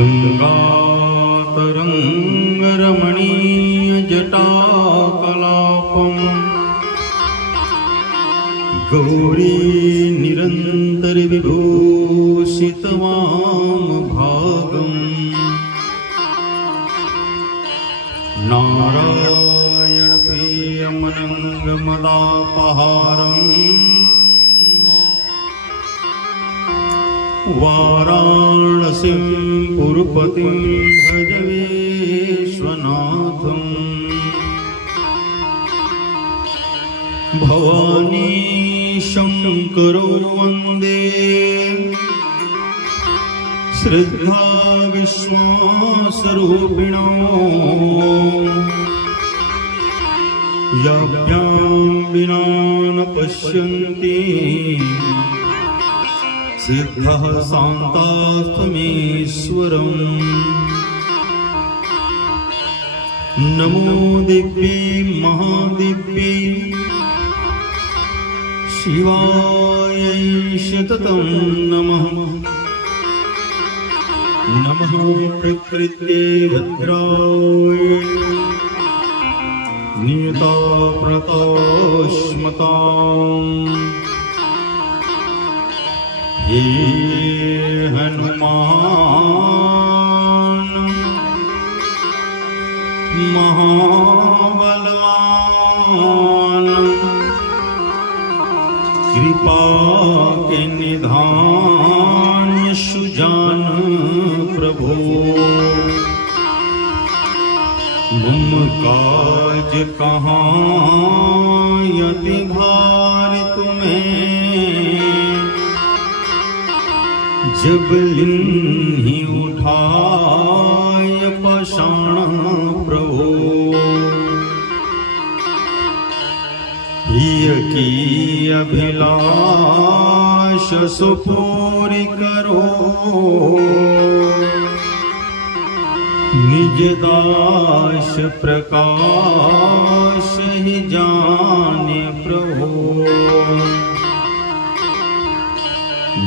गङ्गातरङ्गरमणीयजटाकलापम् गौरी निरन्तरविभूषितवामभागम् नारायणप्रियमनङ्गमदापहारम् वाराणसीं पुरपतिं भज विश्वनाथम् भवानी शङ्करो वन्दे श्रद्धा विश्वासरूपिणो याभ्यां विना न पश्यन्ति सिद्धः शान्तास्तमेश्वरम् नमो दिव्ये महादिव्ये शिवायै सततं नमः नमः प्रकृत्यै भद्राय नियता प्रतोष्मताम् हे हनुमान महाबलवान कृपा के निधान सुजान प्रभो मम काज कहाँ यति भारी तुम्हें जब लिन्ही उठाय पाषाण प्रभो हिय की अभिलाष सुपूरी करो निज दास प्रकाश ही जाने प्रभो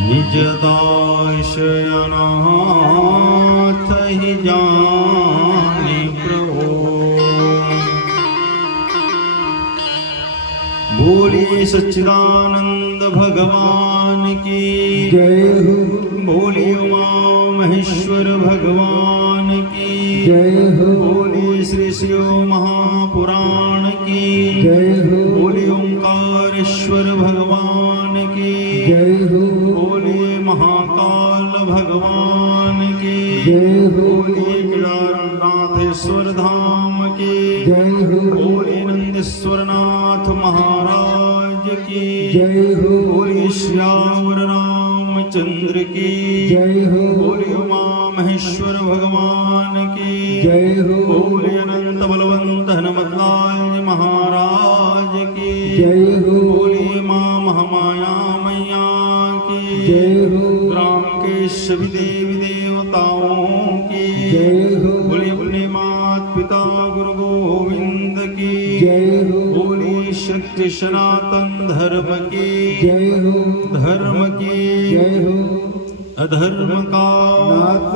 निज दास अनाथ ही जाने प्रभो बोलिए सच्चिदानंद भगवान की जय हो। बोलिए उमा महेश्वर भगवान की जय हो। बोलिए श्री शिव महापुराण की जय हो। बोलिए ओंकारेश्वर भगवान की जय हो। बोलिए महाकाल भगवान की जय हो। बोलिए केदारनाथेश्वर धाम की जय हो। बोलिए नंदेश्वरनाथ महाराज की जय हो। बोलिए श्यावर रामचंद्र की जय हो। बोलिए उमा महेश्वर भगवान की जय हो। बोलिए अनंत बलवंत हनुमतलाल महाराज की जय हो। बोलिए माँ महामाया मैया की जय हो। ग्राम के सभी देवी देवताओं की जय हो। बोलिए अपने माता पिता गुरु गोविंद की जय हो। बोलिए सत्य सनातन धर्म की जय हो। धर्म की जय हो। अधर्म का नाथ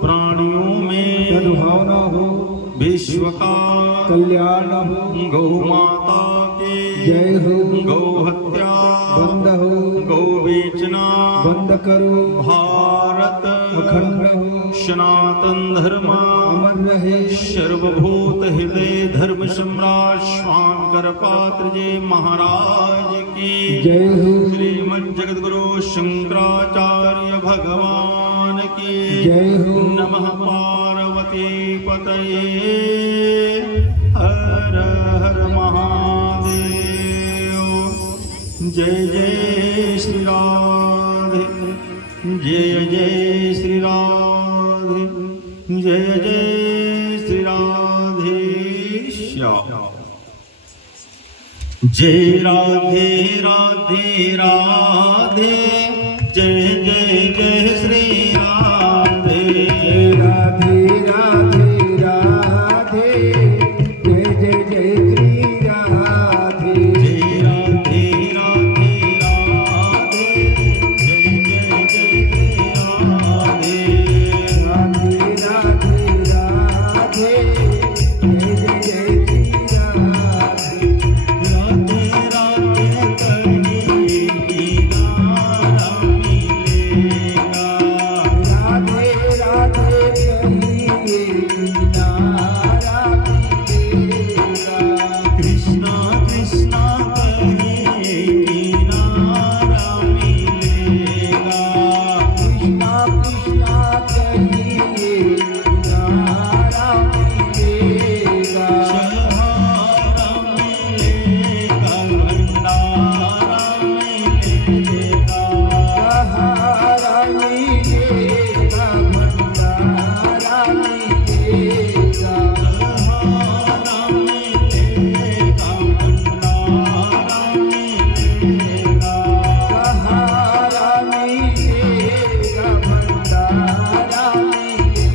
प्राणियों में सद्भावना हो, विश्व का कल्याण हो। गौ माता की जय हो। गौ हत्या बंद हो, गौ बेचना बंद करो। भारत अखंड हो, सनातन धर्म अमर रहे। सर्वभूत हृदय धर्म सम्राट स्वांकर पात्र जी महाराज की जय हो। श्रीमद जगद्गुरु शंकराचार्य भगवान की जय हो। नमः पार्वती पतये हर हर महादेव। जय जय श्री राधे, जय जय श्री राधे, जय जय श्री राधे श्याम। जय राधे राधे राधे, जय जय जय श्री राधे। राधे राधे राधे, जय जय जय श्री राधे। जय राधे राधे राधे, जय जय जय श्री राधे। राधे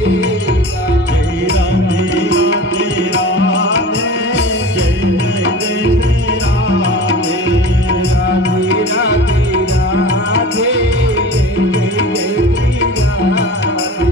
जय राधे राधे राधे जय जय जय श्री राधे राधे राधे राधे जय जय जय श्री राधे।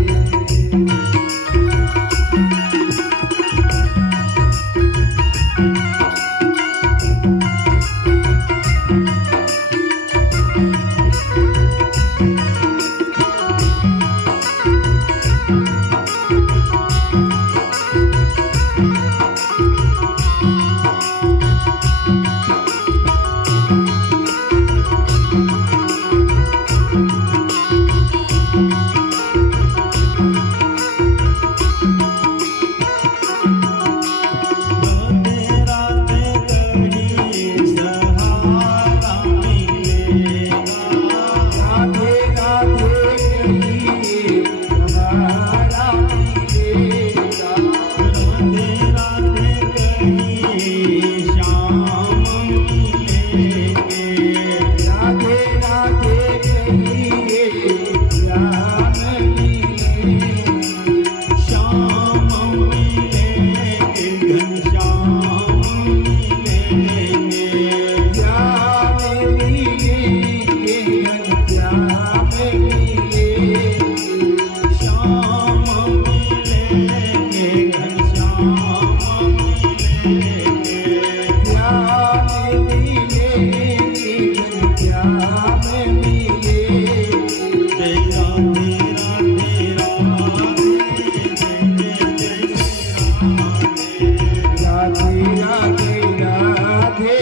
राधे राधे कहीं सहारा मिलेगा राधे राधे कहिए हमारा मिलेगा। राधे राधे कहीं श्याम मिलेंगे राधे राधे कहिए श्याम मिलेंगे। श्याम मिलेंगे घनश्याम मिलेंगे श्याम मिलेंगे घनश्याम मिलेंगे। श्याम मिलेंगे घनश्याम मिलेंगे श्याम मिलेंगे घनश्याम मिलेंगे। जय राधे राधे राधे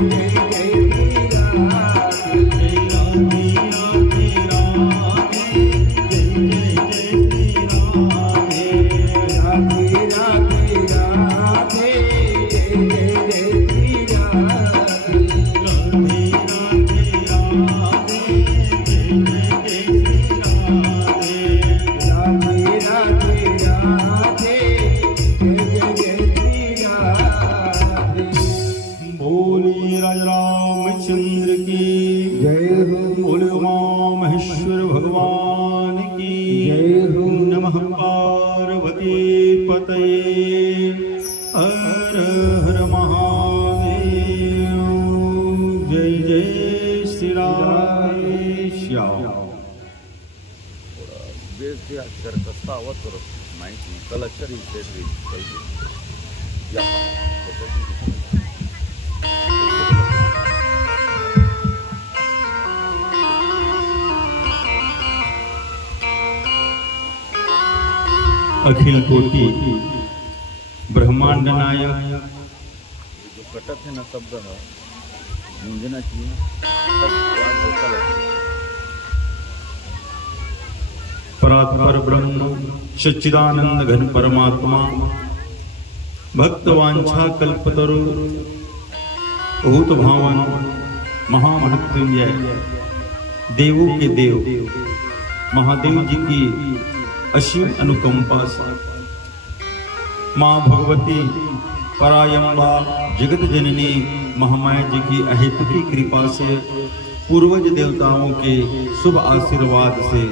जय जय जय श्री राधे राधे राधे राधे जय जय श्री राधे। जय राधे राधे राधे जय जय जय श्री राधे राधे राधे राधे जय जय जय श्री राधे। राधे राधे राधे जय जय जय श्री राधे राधे राधे राधे जय जय जय श्री राधे। बोलिए राजा रामचंद्र की जय हो बोले उमा महेश्वर भगवान की जय हो। नमः पार्वती पतये हर हर महादेव जय जय श्री राधे श्याम बेसचे अक्षर कसा आवाज करत माहिती कल अक्षर इथे पाहिजे या अखिल कोटि ब्रह्मांड नायक जो कटक है ना शब्द है मुंजना चाहिए सब वाद होता है परात्पर ब्रह्म सच्चिदानंद घन परमात्मा भक्त वांछा कल्पतरु भूत भावन महामृत्युंजय देवों के देव महादेव जी की असीम अनुकंपा से माँ भगवती परायम्बा जगत जननी महामाया जी की अहेतुकी कृपा से पूर्वज देवताओं के शुभ आशीर्वाद से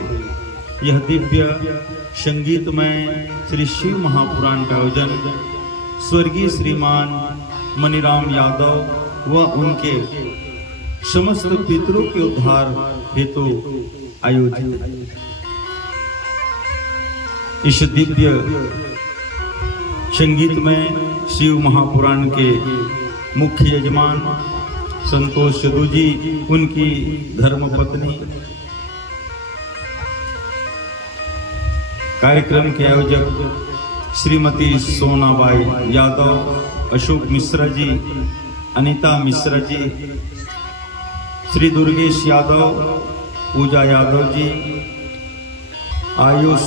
यह दिव्य संगीतमय श्री शिव महापुराण का आयोजन स्वर्गीय श्रीमान मनीराम यादव व उनके समस्त पितरों के उद्धार हेतु आयोजित। इस दिव्य संगीत में शिव महापुराण के मुख्य यजमान संतोष सदू जी, उनकी धर्मपत्नी, कार्यक्रम के आयोजक श्रीमती सोनाबाई यादव, अशोक मिश्रा जी, अनीता मिश्रा जी, श्री दुर्गेश यादव, पूजा यादव जी, आयुष,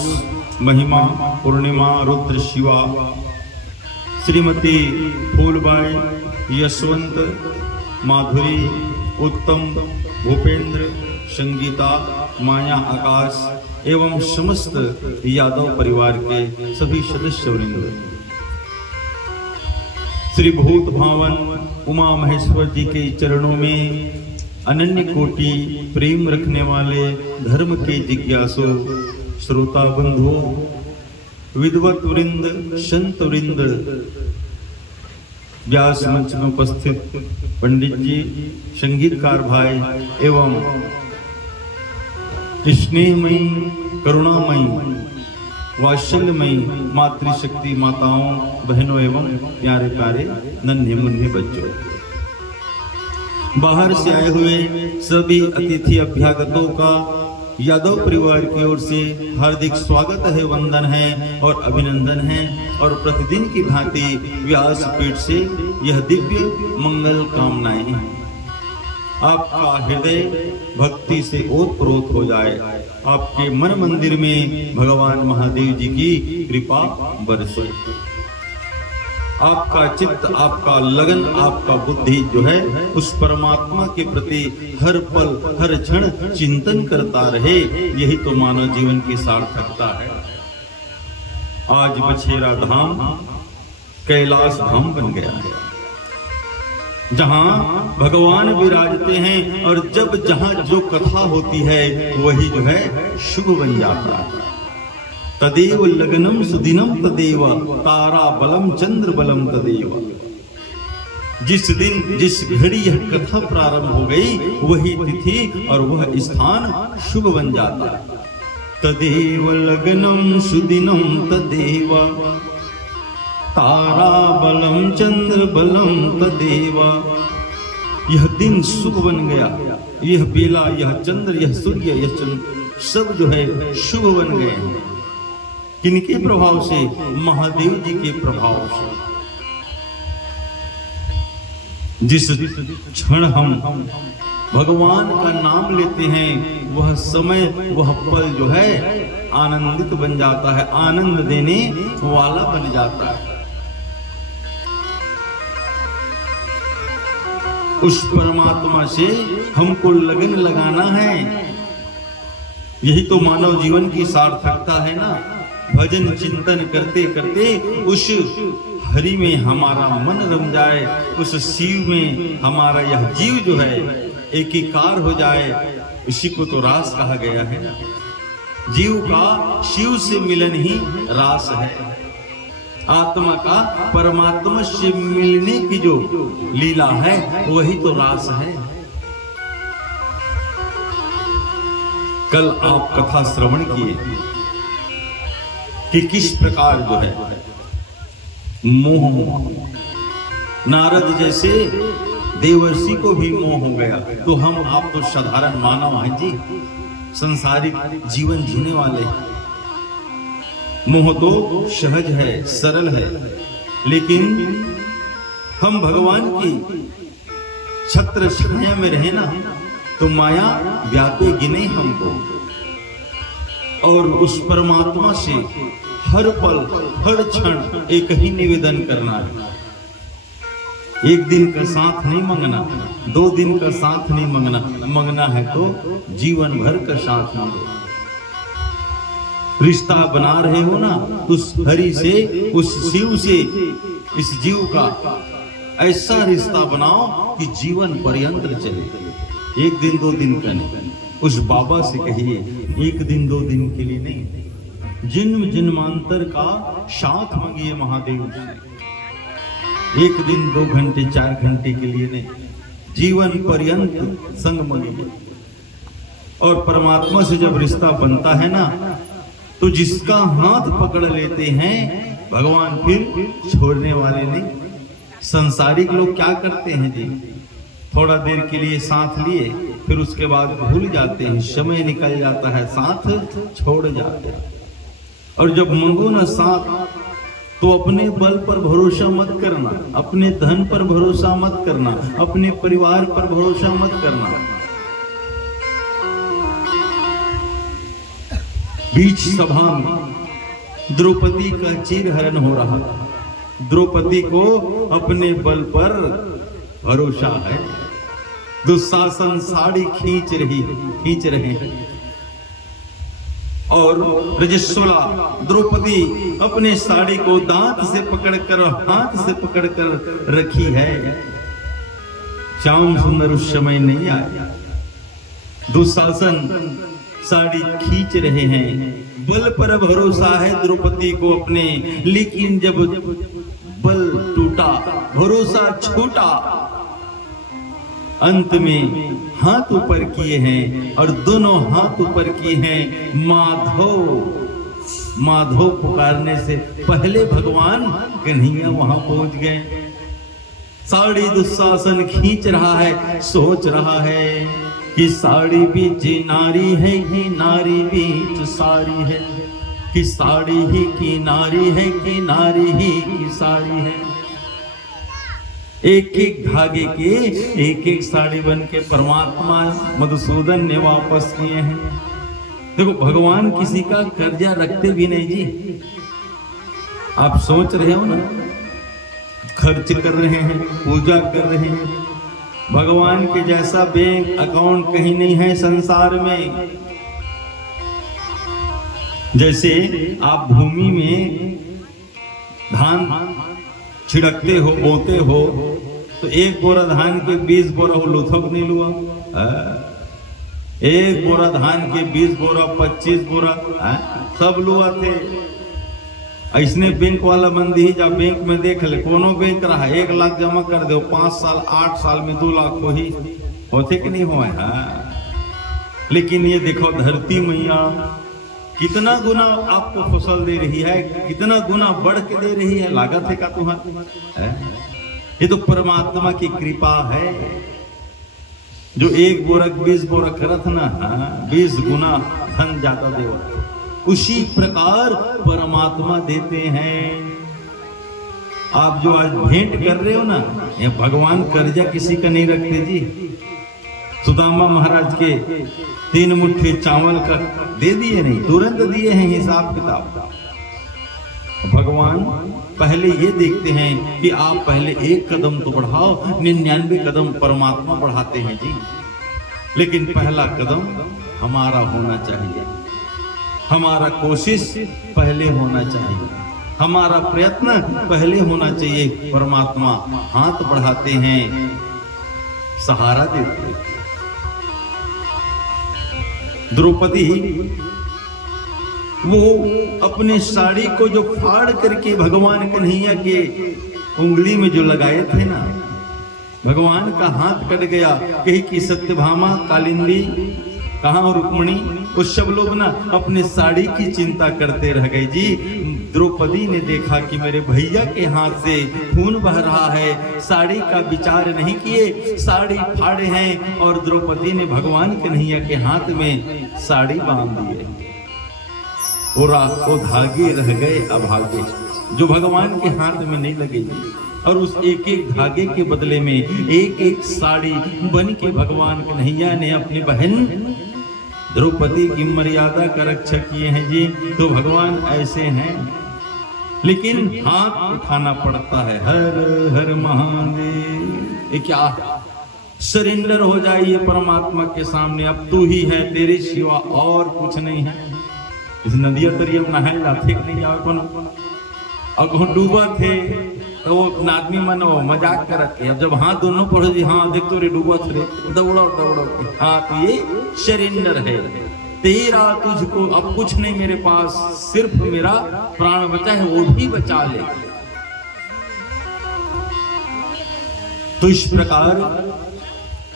महिमा, पूर्णिमा, रुद्र, शिवा, श्रीमती फूलबाई, यशवंत, माधुरी, उत्तम, भूपेंद्र, संगीता, माया, आकाश एवं समस्त यादव परिवार के सभी सदस्यवृंद, श्री भूत भावन उमा महेश्वर जी के चरणों में अनन्य कोटि प्रेम रखने वाले धर्म के जिज्ञासु श्रोता बंधुओं विद्वत वृंद, संत वृंद, व्यास मंच में उपस्थित पंडित जी, संगीतकार भाई एवं स्नेहमयी, करुणामयी, वात्सल्यमयी मातृशक्ति माताओं, बहनों एवं प्यारे प्यारे नन्हे मुन्ने बच्चों, बाहर से आए हुए सभी अतिथि अभ्यागतों का यादव परिवार की ओर से हार्दिक स्वागत है, वंदन है और अभिनंदन है। और प्रतिदिन की भांति व्यासपीठ से यह दिव्य मंगल कामनाएं आपका हृदय भक्ति से ओतप्रोत हो जाए, आपके मन मंदिर में भगवान महादेव जी की कृपा बरसे, आपका चित्त, आपका लगन, आपका बुद्धि जो है उस परमात्मा के प्रति हर पल हर क्षण चिंतन करता रहे। यही तो मानव जीवन की सार्थकता है। आज बछेरा धाम कैलाश धाम बन गया है, जहां भगवान विराजते हैं और जब जहां जो कथा होती है वही जो है शुभ बन जाता है। तदेव लग्नम सुदिनम तदेव तारा बलम चंद्र बलम तदेव। जिस दिन जिस घड़ी यह कथा प्रारंभ हो गई वही तिथि और वह स्थान शुभ बन जाता है। तदेव लग्नम सुदिनम तदेव तारा बलम चंद्र बलम तदेव। यह दिन शुभ बन गया, यह बेला, यह चंद्र, यह सूर्य, यह चंद्र सब जो है शुभ बन गए हैं। किनके प्रभाव से? महादेव जी के प्रभाव से। जिस क्षण हम भगवान का नाम लेते हैं वह समय, वह पल जो है आनंदित बन जाता है, आनंद देने वाला बन जाता है। उस परमात्मा से हमको लगन लगाना है। यही तो मानव जीवन की सार्थकता है ना। भजन चिंतन करते करते उस हरि में हमारा मन रम जाए, उस शिव में हमारा यह जीव जो है एकीकार हो जाए, इसी को तो रास कहा गया है ना। जीव का शिव से मिलन ही रास है। आत्मा का परमात्मा से मिलने की जो लीला है वही तो रास है। कल आप कथा श्रवण किए कि किस प्रकार जो है मोह, नारद जैसे देवर्षि को भी मोह हो गया। तो हम आप तो साधारण मानव हैं जी, संसारिक जीवन जीने वाले। मोह तो सहज है, सरल है, लेकिन हम भगवान की छत्र छाया में रहे ना तो माया व्यापे गिने हमको। और उस परमात्मा से हर पल हर क्षण एक ही निवेदन करना है। एक दिन का साथ नहीं मांगना, 2 दिन का साथ नहीं मांगना, मांगना है तो जीवन भर का साथ मांगो। रिश्ता बना रहे हो ना उस हरि से, उस शिव से, इस जीव का ऐसा रिश्ता बनाओ कि जीवन पर्यंत चले। 1 दिन 2 दिन का नहीं। उस बाबा से कहिए 1 दिन 2 दिन के लिए नहीं, जन्म जन्मांतर का साथ मांगिए महादेव से। 1 दिन 2 घंटे 4 घंटे के लिए नहीं, जीवन पर्यंत संग मांगिए। और परमात्मा से जब रिश्ता बनता है ना तो जिसका हाथ पकड़ लेते हैं भगवान फिर छोड़ने वाले नहीं। संसारिक लोग क्या करते हैं जी, थोड़ा देर के लिए साथ लिए फिर उसके बाद भूल जाते हैं, समय निकल जाता है, साथ छोड़ जाते हैं। और जब मांगो ना साथ तो अपने बल पर भरोसा मत करना, अपने धन पर भरोसा मत करना, अपने परिवार पर भरोसा मत करना। बीच सभा में द्रौपदी का चीरहरण हो रहा था। द्रौपदी को अपने बल पर भरोसा है। दुशासन साड़ी खींच रहे हैं और रजस्वला द्रौपदी अपने साड़ी को दांत से पकड़कर और हाथ से पकड़कर रखी है। श्याम सुंदर उस समय नहीं आया। दुशासन साड़ी खींच रहे हैं, बल पर भरोसा है द्रौपदी को अपने, लेकिन जब बल टूटा, भरोसा छूटा, अंत में हाथ ऊपर किए हैं और दोनों हाथ ऊपर किए हैं। माधव माधव पुकारने से पहले भगवान कन्हैया वहां पहुंच गए। साड़ी दुशासन खींच रहा है, सोच रहा है कि साड़ी बीच नारी है कि नारी बीच साड़ी है, कि साड़ी ही की नारी है कि नारी ही की साड़ी है। एक एक धागे के एक एक साड़ी बन के परमात्मा मधुसूदन ने वापस किए हैं। देखो भगवान किसी का कर्जा रखते भी नहीं जी। आप सोच रहे हो ना, खर्च कर रहे हैं, पूजा कर रहे हैं, भगवान के जैसा बैंक अकाउंट कहीं नहीं है संसार में। जैसे आप भूमि में धान छिड़कते हो, बोते हो, तो एक बोरा धान के 20 बोरा हो लुथक नहीं लुआ, एक बोरा धान के 20 बोरा 25 बोरा सब लुआ थे। ऐसने बैंक वाला बंदी ही, जब बैंक में देख ले, कोनो बैंक रहा 1 लाख जमा कर दो, 5 साल 8 साल में 2 लाख हो ही होते कि नहीं हुए। लेकिन ये देखो धरती मैया कितना गुना आपको फसल दे रही है, कितना गुना बढ़ के दे रही है। लागत है का तुम्हारा, ये तो परमात्मा की कृपा है। जो 1 बोरा 20 बोरा करत ना, 20 गुना धन ज्यादा देवा, उसी प्रकार परमात्मा देते हैं। आप जो आज भेंट कर रहे हो ना, ये भगवान कर्जा किसी का नहीं रखते जी। सुदामा महाराज के 3 मुट्ठी चावल का दे दिए नहीं, तुरंत दिए हैं हिसाब किताब। भगवान पहले ये देखते हैं कि आप पहले 1 कदम तो बढ़ाओ, 99 कदम परमात्मा बढ़ाते हैं जी। लेकिन पहला कदम हमारा होना चाहिए, हमारा कोशिश पहले होना चाहिए, हमारा प्रयत्न पहले होना चाहिए। परमात्मा हाथ बढ़ाते हैं, सहारा देते हैं। द्रौपदी वो अपने साड़ी को जो फाड़ करके भगवान कन्हैया के उंगली में जो लगाए थे ना, भगवान का हाथ कट गया। कहीं की सत्यभामा, कालिंदी, कहाँ रुक्मणी, वो सब लोग ना अपने साड़ी की चिंता करते रह गए जी। द्रौपदी ने देखा कि मेरे भैया के हाथ से खून बह रहा है, साड़ी का विचार नहीं किए, साड़ी फाड़े हैं और द्रौपदी ने भगवान कन्हैया के हाथ में साड़ी बांध दिए। वो धागे रह गए अभागे, जो भगवान के हाथ में नहीं लगे। और उस एक एक धागे के बदले में एक एक साड़ी बन के भगवान कन्हैया ने अपनी बहन द्रौपदी की मर्यादा का रक्षा किए हैं जी। तो भगवान ऐसे हैं, लेकिन हाथ उठाना पड़ता है। हर हर महादेव, ये क्या सरेंडर हो जाइए परमात्मा के सामने। अब तू ही है, तेरे सिवा और कुछ नहीं है। इस नदिया तरिया में नहाए लाथे नहीं जाओ कोनो, और कहूँ डूबा थे तो वो आदमी मन वो मजाक करत है। अब जब हाथ दोनों पढ़ो जी, हाँ देख तो रे डूबत रे, दौड़ो दौड़ो। हाँ तो ये सरेंडर है, तेरा तुझको अब कुछ नहीं मेरे पास, सिर्फ मेरा प्राण बचा है, वो भी बचा ले। तो इस प्रकार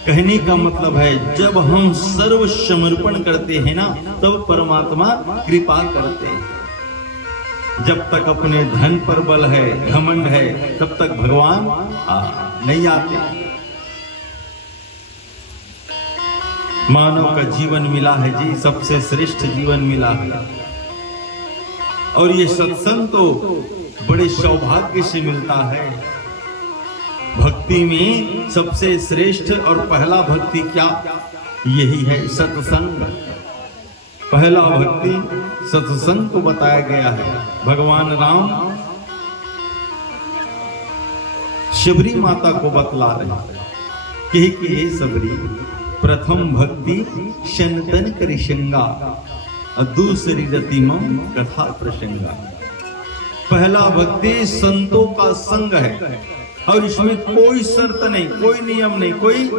कहने का मतलब है, जब हम सर्व समर्पण करते हैं ना, तब परमात्मा कृपा करते हैं। जब तक अपने धन पर बल है, घमंड है, तब तक भगवान नहीं आते। मानव का जीवन मिला है जी, सबसे श्रेष्ठ जीवन मिला है। और ये सत्संग तो बड़े सौभाग्य से मिलता है। भक्ति में सबसे श्रेष्ठ और पहला भक्ति क्या? यही है सत्संग। पहला भक्ति सत्संग को बताया गया है। भगवान राम शबरी माता को बतला रहे हैं कि हे सबरी, प्रथम भक्ति शनतन करिशंगा, दूसरी रतिमम कथा प्रसंगा। पहला भक्ति संतों का संग है, और इसमें कोई शर्त नहीं, कोई नियम नहीं, कोई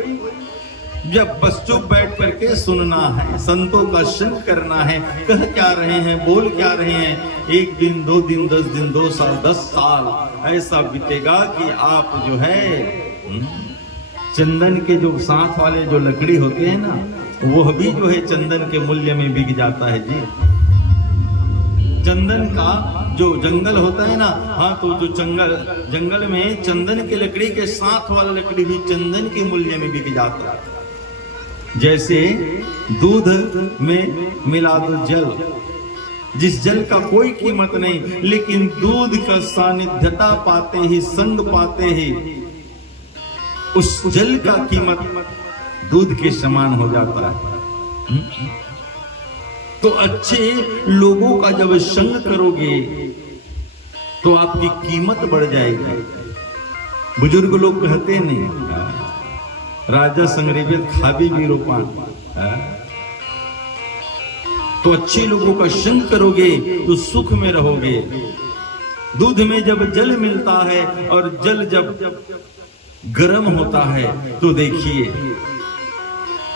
जब बस चुप बैठ करके सुनना है, संतों का संग करना है, कह क्या रहे हैं, बोल क्या रहे हैं। 1 दिन 2 दिन 10 दिन 2 साल 10 साल ऐसा बीतेगा कि आप जो है चंदन के जो साथ वाले जो लकड़ी होते हैं ना, वह भी जो है चंदन के मूल्य में बिक जाता है जी। चंदन का जो जंगल होता है ना, हाँ, तो जो जंगल में चंदन की लकड़ी के साथ वाला लकड़ी भी चंदन के मूल्य में बिक जाता है। जैसे दूध में मिला दो जल, जिस जल का कोई कीमत नहीं, लेकिन दूध का सानिध्यता पाते ही, संग पाते ही उस जल का कीमत दूध के समान हो जाता है। तो अच्छे लोगों का जब संग करोगे तो आपकी कीमत बढ़ जाएगी। बुजुर्ग लोग कहते नहीं, राजा संग्रेवित खाबी भी रोपान। तो अच्छे लोगों का संग करोगे तो सुख में रहोगे। दूध में जब जल मिलता है और जल जब गर्म होता है तो देखिए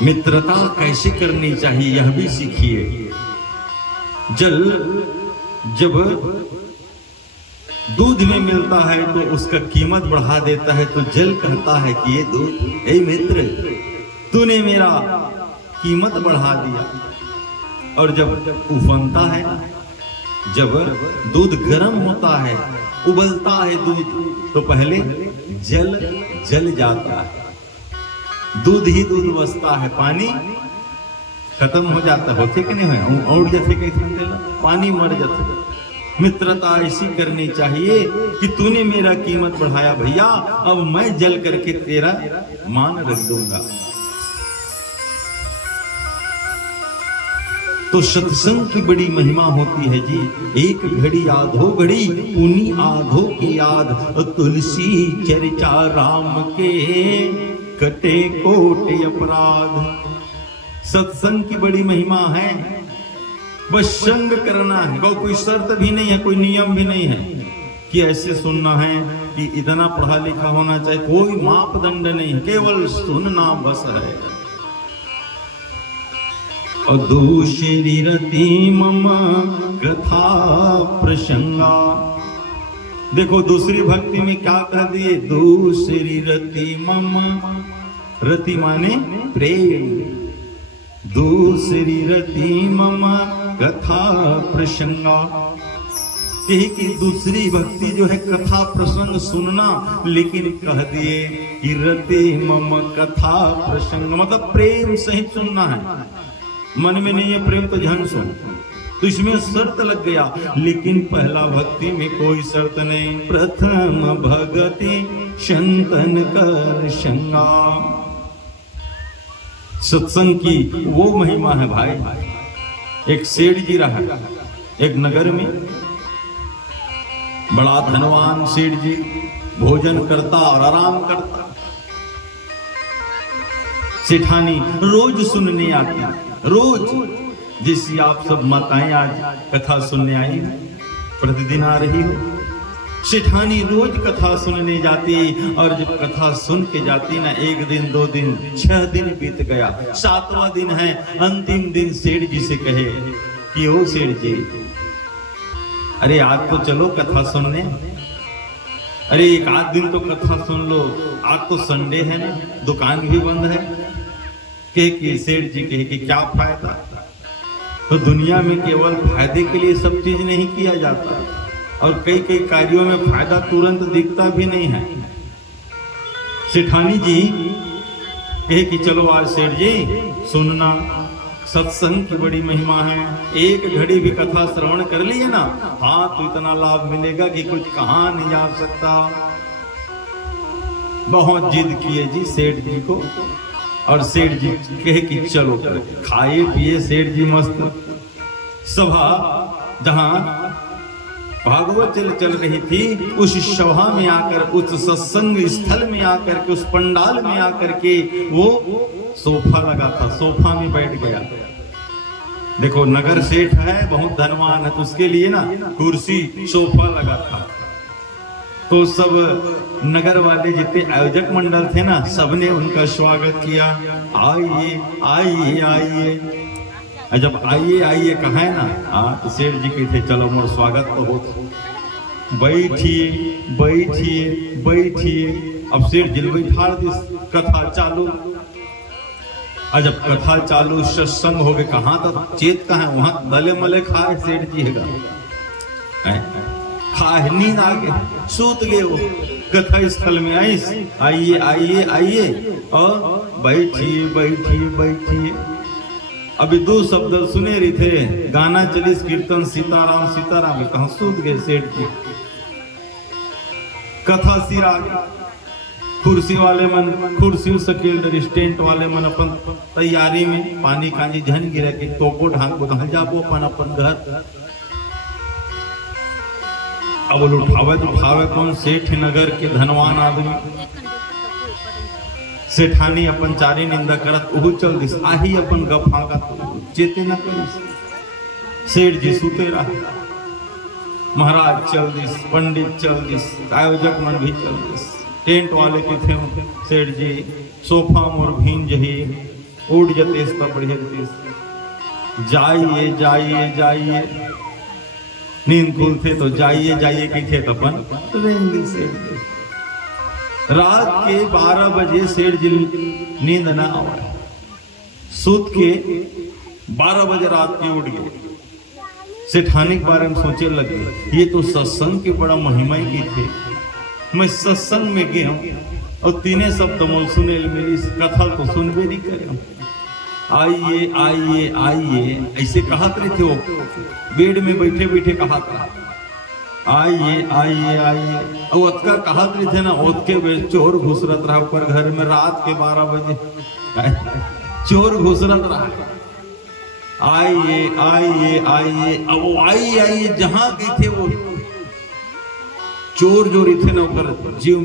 मित्रता कैसे करनी चाहिए, यह भी सीखिए। जल जब दूध में मिलता है तो उसका कीमत बढ़ा देता है, तो जल कहता है कि ये दूध, हे मित्र, तूने मेरा कीमत बढ़ा दिया। और जब उफनता है, जब दूध गर्म होता है, उबलता है दूध, तो पहले जल जल जाता है, दूध ही दूध बचता है, पानी खत्म हो जाता है। होते कि नहीं है, और जैसे कैसे पानी मर जाता है। मित्रता ऐसी करनी चाहिए कि तूने मेरा कीमत बढ़ाया भैया, अब मैं जल करके तेरा मान रख दूंगा। तो सत्संग की बड़ी महिमा होती है जी। एक घड़ी आधो घड़ी उन्हीं आधो की याद, तुलसी चर्चा राम के कटे कोटि अपराध। सत्संग की बड़ी महिमा है, बस संग करना है। कोई शर्त भी नहीं है, कोई नियम भी नहीं है कि ऐसे सुनना है कि इतना पढ़ा लिखा होना चाहिए, कोई मापदंड नहीं, केवल सुनना बस है। और दूसरी रति मम कथा प्रसंगा, देखो दूसरी भक्ति में क्या कह दिए, दूसरी रति मम, रति माने प्रेम, दूसरी रति मम कथा प्रसंगा। यही कि दूसरी भक्ति जो है कथा प्रसंग सुनना, लेकिन कह दिए कि रति मम कथा प्रसंग, मतलब प्रेम सहित सुनना है। मन में नहीं है प्रेम तो झन सुन, तो इसमें शर्त लग गया। लेकिन पहला भक्ति में कोई शर्त नहीं, प्रथम भगति संतन कर संगा। सत्संग की वो महिमा है भाई। एक सेठ जी रहा एक नगर में, बड़ा धनवान सेठ जी, भोजन करता और आराम करता। सेठानी रोज सुनने आती, रोज, जिससे आप सब माताएं आज कथा सुनने आई हैं, प्रतिदिन आ रही हो। सेठानी रोज कथा सुनने जाती, और जब कथा सुन के जाती ना, 1 दिन 2 दिन 6 दिन बीत गया, 7वां दिन है, अंतिम दिन सेठ जी से कहे कि ओ सेठ जी, अरे आज तो चलो कथा सुनने, अरे 1 आध दिन तो कथा सुन लो, आज तो संडे है ना, दुकान भी बंद है। कि सेठ जी कहे कि क्या फायदा, तो दुनिया में केवल फायदे के लिए सब चीज नहीं किया जाता, और कई कई कार्यों में फायदा तुरंत दिखता भी नहीं है। सेठानी जी कहे कि चलो आज सेठ जी सुनना, सत्संग की बड़ी महिमा है, 1 घड़ी भी कथा श्रवण कर लिए ना, हाँ तो इतना लाभ मिलेगा कि कुछ कहा नहीं जा सकता। बहुत जिद किए जी सेठ जी को, और सेठ जी कहे कि चलो, खाए पिए सेठ जी मस्त। सभा जहां भागवत चल रही थी, उस सभा में आकर, उस सत्संग स्थल में आकर के, उस पंडाल में आकर के वो सोफा लगा था, सोफा में बैठ गया। देखो नगर सेठ है, बहुत धनवान है, तो उसके लिए ना कुर्सी सोफा लगा था। तो सब नगर वाले जितने आयोजक मंडल थे ना, सबने उनका स्वागत किया। आइए आइए आइए। और जब आइए आइए कहा है ना, तो सेठ जी कहते चलो मोर स्वागत तो हो, बैठिए बैठिए बैठिए। अब सेठ जी बैठा दी, कथा चालू। और जब कथा चालू सत्संग हो गए, कहाँ तक चेत कहाँ है, वहां दले मले खाए सेठ जी है खाए, नींद आ गए, सूत गए वो। कथा स्थल में आइए आइए आइए और बैठिए बैठिए बैठिए। अभी दो शब्द सुने रही थे, गाना चलिस कीर्तन सीताराम सीताराम, कहा सूत गए सेठ जी। कथा सिर आ गई, कुर्सी वाले मन कुर्सी सकेल स्टेंट वाले मन अपन तैयारी में, पानी कांजी झन गिरा के टोपो ढांको कहा जाबो अपन अपन घर। अब उठावे कौन, सेठ नगर के धनवान आदमी। सेठानी अपन चारी निंदा करत ओहु चल दिस, आही अपन गफा का चेते न करिस। सेठ जी सुते रहा, महाराज चल दिस, पंडित चल दिस, आयोजक मन भी चल दिस, टेंट वाले के थे सेठ जी। सोफा मोर भीन जही उड़ जते बढ़िया जाइए जाइए जाइए। नींद खुलते तो जाइए जाइए के थे अपन रात के 12 बजे सेठ जी नींद ना आवा, सूत के 12 बजे रात के उठ गए। सेठानी के बारे में सोचे लगे, ये तो सत्संग की बड़ा महिमा ही थे। मैं सत्संग में गया और तीने शब्द मोल सुने, मेरी कथा तो सुनबे नहीं करे। आइए आइए आइए ऐसे कहा रहे थे वो, बेड में बैठे बैठे कहा था आइए आइए आइए। और उतका कहा रहे थे ना, ओत के चोर घुसरत रहा ऊपर घर में रात के 12 बजे चोर घुसरत रहा। आइए आइए आइए। अब वो आइए आइए जहां गए थे वो चोर जो थे ना ऊपर जीव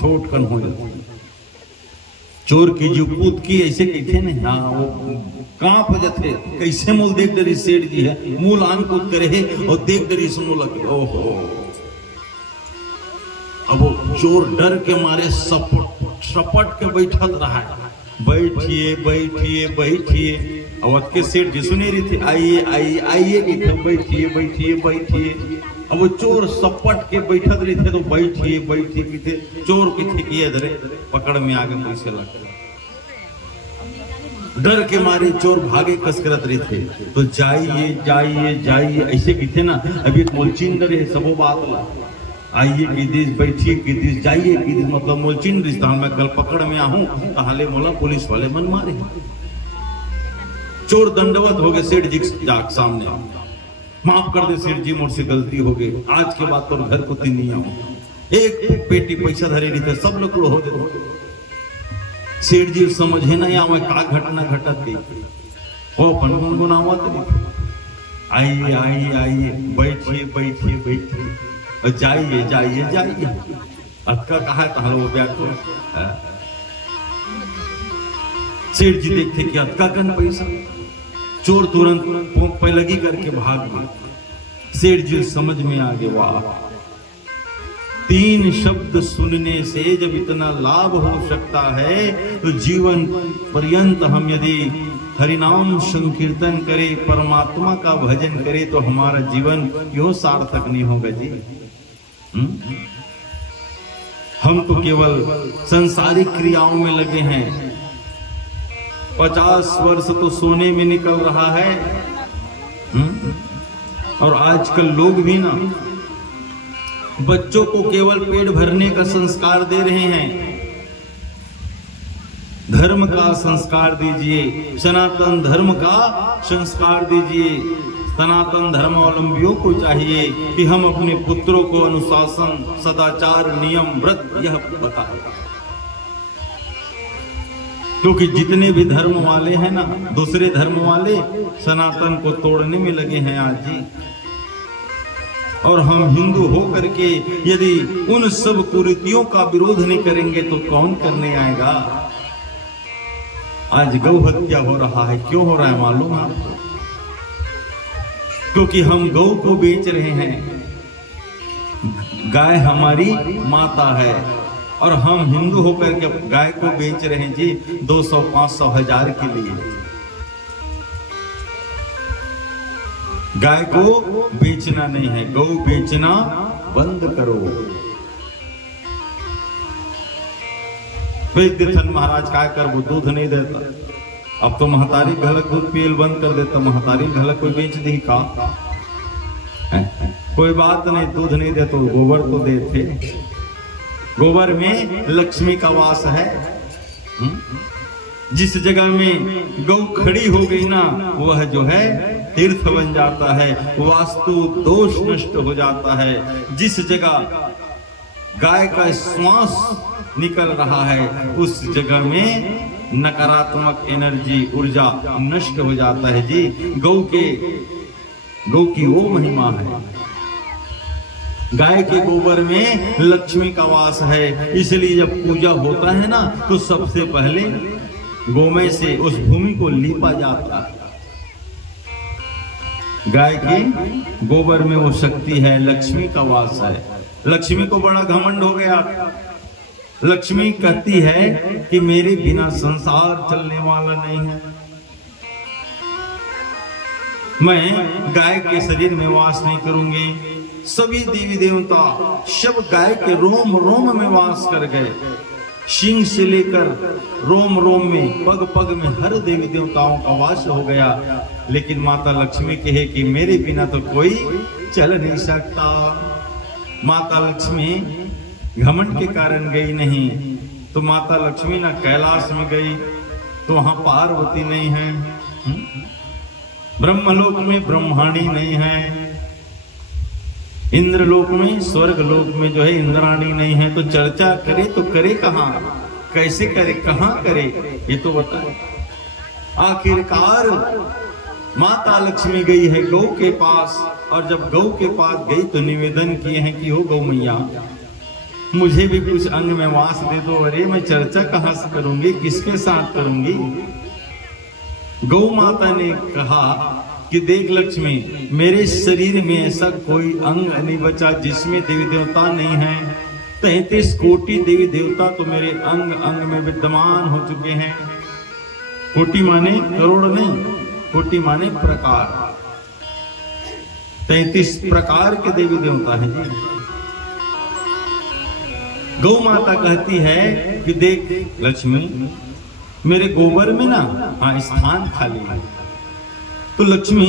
छोट कन हो जाते, चोर की जो कूद की ऐसे कहते ना, हाँ वो कांप जाते। कैसे मूल देख डरी सेठ जी है, मूल आन कूद करे है और देख डरी सुनो लगे। ओहो, अब वो चोर डर के मारे सपट के बैठल रहा है। बैठिए बैठिए बैठिए। और के सेठ जी सुने रही थी आइए आइए आइए, बैठिए बैठिए बैठिए। अब वो चोर सपट के बैठत रहे थे तो बैठिए बैठिए थे। चोर के थे किए धरे पकड़ में आगे पैसे लग, डर के मारे चोर भागे कसरत रहे थे। तो जाइए जाइए जाइए ऐसे की थे ना। अभी मोलचिन है सबो बात ला, आइए की दिस बैठिए की दिस जाइए की दिस, मतलब मोलचिन रिश्ता मैं कल पकड़ में आहूं तो हाले मोला पुलिस वाले मन मारे। चोर दंडवत हो गए सेठ जी के सामने, माफ कर दे सेठ जी, मुझसे गलती हो गई, आज के बाद तो घर को तीन नहीं आऊं। एक पेटी पैसा धरे नहीं थे, सब लोग हो गए। सेठ जी समझे ना या का घटना घटत गई, वो अपन गुनगुनावत नहीं। आइए आइए आइए बैठिए बैठिए बैठिए, जाइए जाइए जाइए। अक्का कहा कहा वो ब्याको। सेठ जी देखते कि अक्का कन पैसा, चोर तुरंत पैलगी करके भाग गए। सेठ जी समझ में आ गए, वाह 3 शब्द सुनने से जब इतना लाभ हो सकता है तो जीवन पर्यंत हम यदि हरिनाम संकीर्तन करें, परमात्मा का भजन करें तो हमारा जीवन क्यों सार्थक नहीं होगा जी। हम तो केवल संसारिक क्रियाओं में लगे हैं। 50 वर्ष तो सोने में निकल रहा है। और आजकल लोग भी ना बच्चों को केवल पेट भरने का संस्कार दे रहे हैं। धर्म का संस्कार दीजिए, सनातन धर्म का संस्कार दीजिए। सनातन धर्मावलंबियों को चाहिए कि हम अपने पुत्रों को अनुशासन, सदाचार, नियम, व्रत यह बताएं। क्योंकि जितने भी धर्म वाले हैं ना, दूसरे धर्म वाले सनातन को तोड़ने में लगे हैं आज जी। और हम हिंदू हो करके यदि उन सब कुरीतियों का विरोध नहीं करेंगे तो कौन करने आएगा। आज गौ हत्या हो रहा है, क्यों हो रहा है मालूम है? क्योंकि हम गौ को बेच रहे हैं। गाय हमारी माता है और हम हिंदू होकर के गाय को बेच रहे हैं जी 200, 500, 1000 के लिए। गाय को बेचना नहीं है, गौ बेचना बंद करो। वैद्यनाथ महाराज क्या कर, वो दूध नहीं देता, अब तो महतारी घलक दूध पियल बंद कर देता। महतारी घलक कोई बेच दी का? कोई बात नहीं, दूध नहीं दे तो गोबर तो देते। गोबर में लक्ष्मी का वास है। जिस जगह में गौ खड़ी हो गई ना, वह जो है तीर्थ बन जाता है, वास्तु दोष नष्ट हो जाता है। जिस जगह गाय का श्वास निकल रहा है, उस जगह में नकारात्मक एनर्जी, ऊर्जा नष्ट हो जाता है जी। गौ की वो महिमा है। गाय के गोबर में लक्ष्मी का वास है, इसलिए जब पूजा होता है ना, तो सबसे पहले गोमय से उस भूमि को लीपा जाता है। गाय के गोबर में वो शक्ति है, लक्ष्मी का वास है। लक्ष्मी को बड़ा घमंड हो गया। लक्ष्मी कहती है कि मेरे बिना संसार चलने वाला नहीं है। मैं गाय के शरीर में वास नहीं करूंगी। सभी देवी देवता सब गाय के रोम रोम में वास कर गए। सिंह से लेकर रोम रोम में, पग पग में हर देवी देवताओं का वास हो गया। लेकिन माता लक्ष्मी कहे कि मेरे बिना तो कोई चल नहीं सकता। माता लक्ष्मी घमंड के कारण गई नहीं, तो माता लक्ष्मी ना कैलाश में गई तो वहां पार्वती नहीं है, ब्रह्मलोक में ब्रह्माणी नहीं है, इंद्रलोक में, स्वर्ग लोक में जो है इंद्राणी नहीं है। तो चर्चा करे तो करे कहां, कैसे करे, कहां करे, ये तो बताए। आखिरकार माता लक्ष्मी गई है गौ के पास, और जब गौ के पास गई तो निवेदन किए हैं कि हो गौ मैया, मुझे भी कुछ अंग में वास दे दो। अरे मैं चर्चा कहां से करूंगी, किसके साथ करूंगी? गौ माता ने कहा कि देख लक्ष्मी, मेरे शरीर में ऐसा कोई अंग नहीं बचा जिसमें देवी देवता नहीं है। 33 कोटि देवी देवता तो मेरे अंग अंग में विद्यमान हो चुके हैं। कोटि माने करोड़ नहीं, कोटि माने प्रकार। 33 प्रकार के देवी देवता हैं जी। गौ माता कहती है कि देख लक्ष्मी, मेरे गोबर में ना स्थान खाली है, तो लक्ष्मी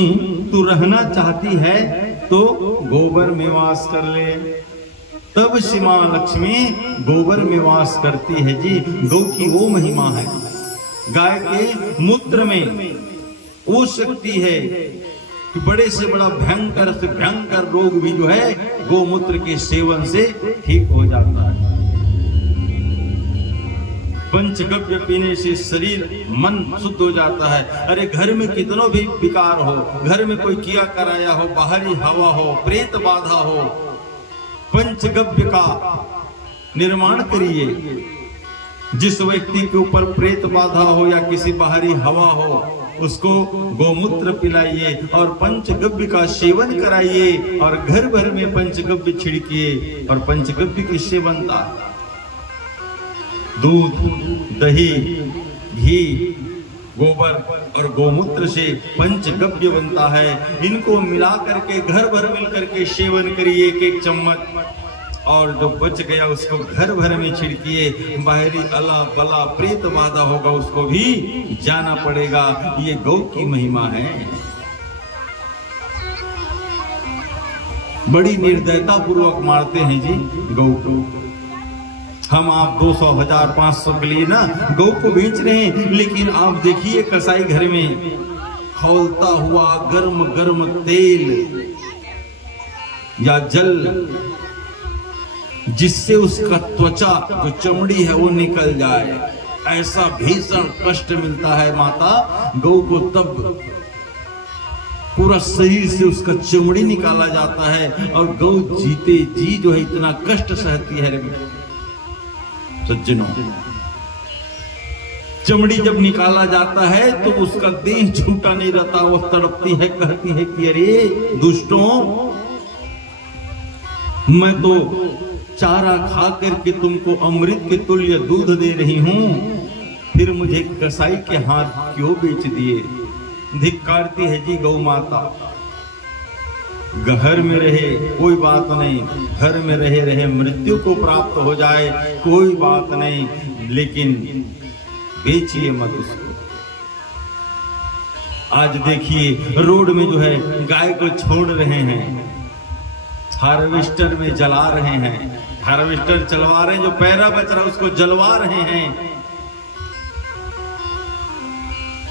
तू रहना चाहती है तो गोबर में वास कर ले। तब सीमा लक्ष्मी गोबर में वास करती है जी। गौ की वो महिमा है। गाय के मूत्र में वो शक्ति है कि बड़े से बड़ा भयंकर से भयंकर रोग भी जो है गोमूत्र के सेवन से ठीक हो जाता है। पंचगव्य पीने से शरीर मन शुद्ध हो जाता है। अरे घर में कितनों भी विकार हो, घर में कोई किया कराया हो, बाहरी हवा हो, प्रेत बाधा हो, पंचगव्य का निर्माण करिए। जिस व्यक्ति के ऊपर प्रेत बाधा हो या किसी बाहरी हवा हो, उसको गोमूत्र पिलाइए और पंचगव्य का सेवन कराइए, और घर भर में पंचगव्य छिड़किए। और पंचगव्य किससे बनता है? दूध, दही, घी, गोबर और गोमूत्र से पंचगव्य बनता है। इनको मिला करके घर भर मिल करके सेवन करिए, एक चम्मच, और जो बच गया उसको घर भर में छिड़किए। बाहरी अला बला प्रेत बाधा होगा उसको भी जाना पड़ेगा। ये गौ की महिमा है। बड़ी निर्दयता पूर्वक मारते हैं जी गौ को। हम आप 200, 1000, 500 के लिए ना गौ को बेच रहे हैं, लेकिन आप देखिए कसाई घर में खौलता हुआ गर्म गर्म तेल या जल, जिससे उसका त्वचा जो चमड़ी है वो निकल जाए, ऐसा भीषण कष्ट मिलता है माता गौ को। तब पूरा शरीर से उसका चमड़ी निकाला जाता है, और गौ जीते जी जो है इतना कष्ट सहती है। सज्जनों, चमड़ी जब निकाला जाता है तो उसका देह झूठा नहीं रहता, वह तड़पती है, कहती है कि अरे दुष्टों, मैं तो चारा खा करके तुमको अमृत के तुल्य दूध दे रही हूं, फिर मुझे कसाई के हाथ क्यों बेच दिए? धिक्कारती है जी गौ माता। घर में रहे कोई बात नहीं, घर में रहे रहे मृत्यु को प्राप्त हो जाए कोई बात नहीं, लेकिन बेचिए मत उसको। आज देखिए रोड में जो है गाय को छोड़ रहे हैं, हार्वेस्टर में जला रहे हैं, हार्वेस्टर चलवा रहे हैं, जो पैरा बच रहा है उसको जलवा रहे हैं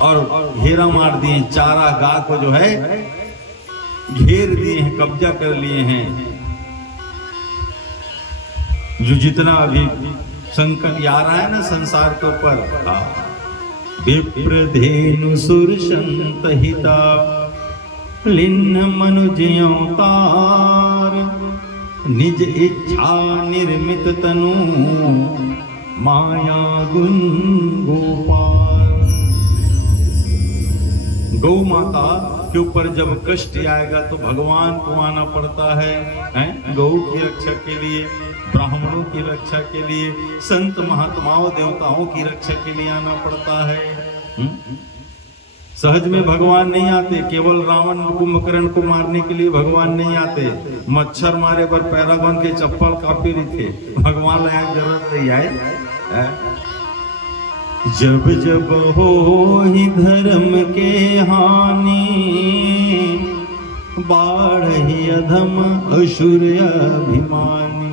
और घेरा मार दिए। चारा गाय को जो है घेर दिए हैं, कब्जा कर लिए हैं। जो जितना अभी संकट आ रहा है ना संसार के ऊपर, विप्रधेनु सुरसंत हिता लिन्न मनुज अवतार, निज इच्छा निर्मित तनु माया गुण गोपाल। गौ माता के ऊपर जब कष्ट आएगा तो भगवान को आना पड़ता है, गौ की रक्षा के लिए, ब्राह्मणों की रक्षा के लिए, संत महात्माओं देवताओं की रक्षा के लिए आना पड़ता है। सहज में भगवान नहीं आते, केवल रावण कुंभकर्ण को मारने के लिए भगवान नहीं आते। मच्छर मारे पर पैरागन के चप्पल काफी नहीं थे, भगवान लायक जरूरत नहीं आए। जब जब हो ही धर्म के हानि, बाढ़ी अधम असुर अभिमानी।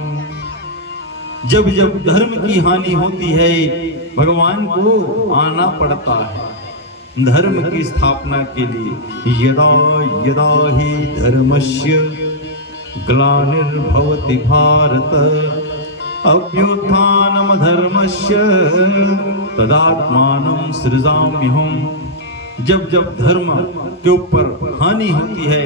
जब जब धर्म की हानि होती है भगवान को आना पड़ता है धर्म की स्थापना के लिए। यदा यदा ही धर्मस्य ग्लानिर्भवति भारत, अभ्युत्थानम धर्मस्य तदात्मानं सृजाम्यहम्। जब जब धर्म के ऊपर हानि होती है,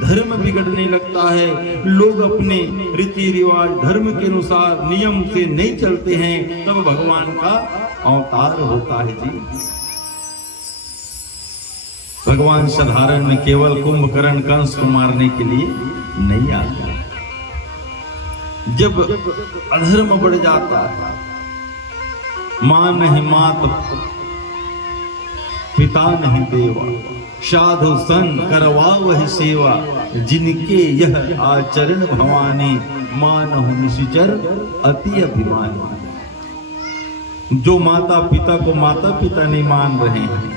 धर्म बिगड़ने लगता है, लोग अपने रीति रिवाज धर्म के अनुसार नियम से नहीं चलते हैं, तब भगवान का अवतार होता है जी। भगवान साधारण में केवल कुंभकर्ण कंस को मारने के लिए नहीं आता। जब अधर्म बढ़ जाता है, मां नहीं मात पिता नहीं देवा, साधु संग करवा वह सेवा, जिनके यह आचरण भवानी, मानहु निशिचर अति अभिमानी। जो माता पिता को माता पिता नहीं मान रहे हैं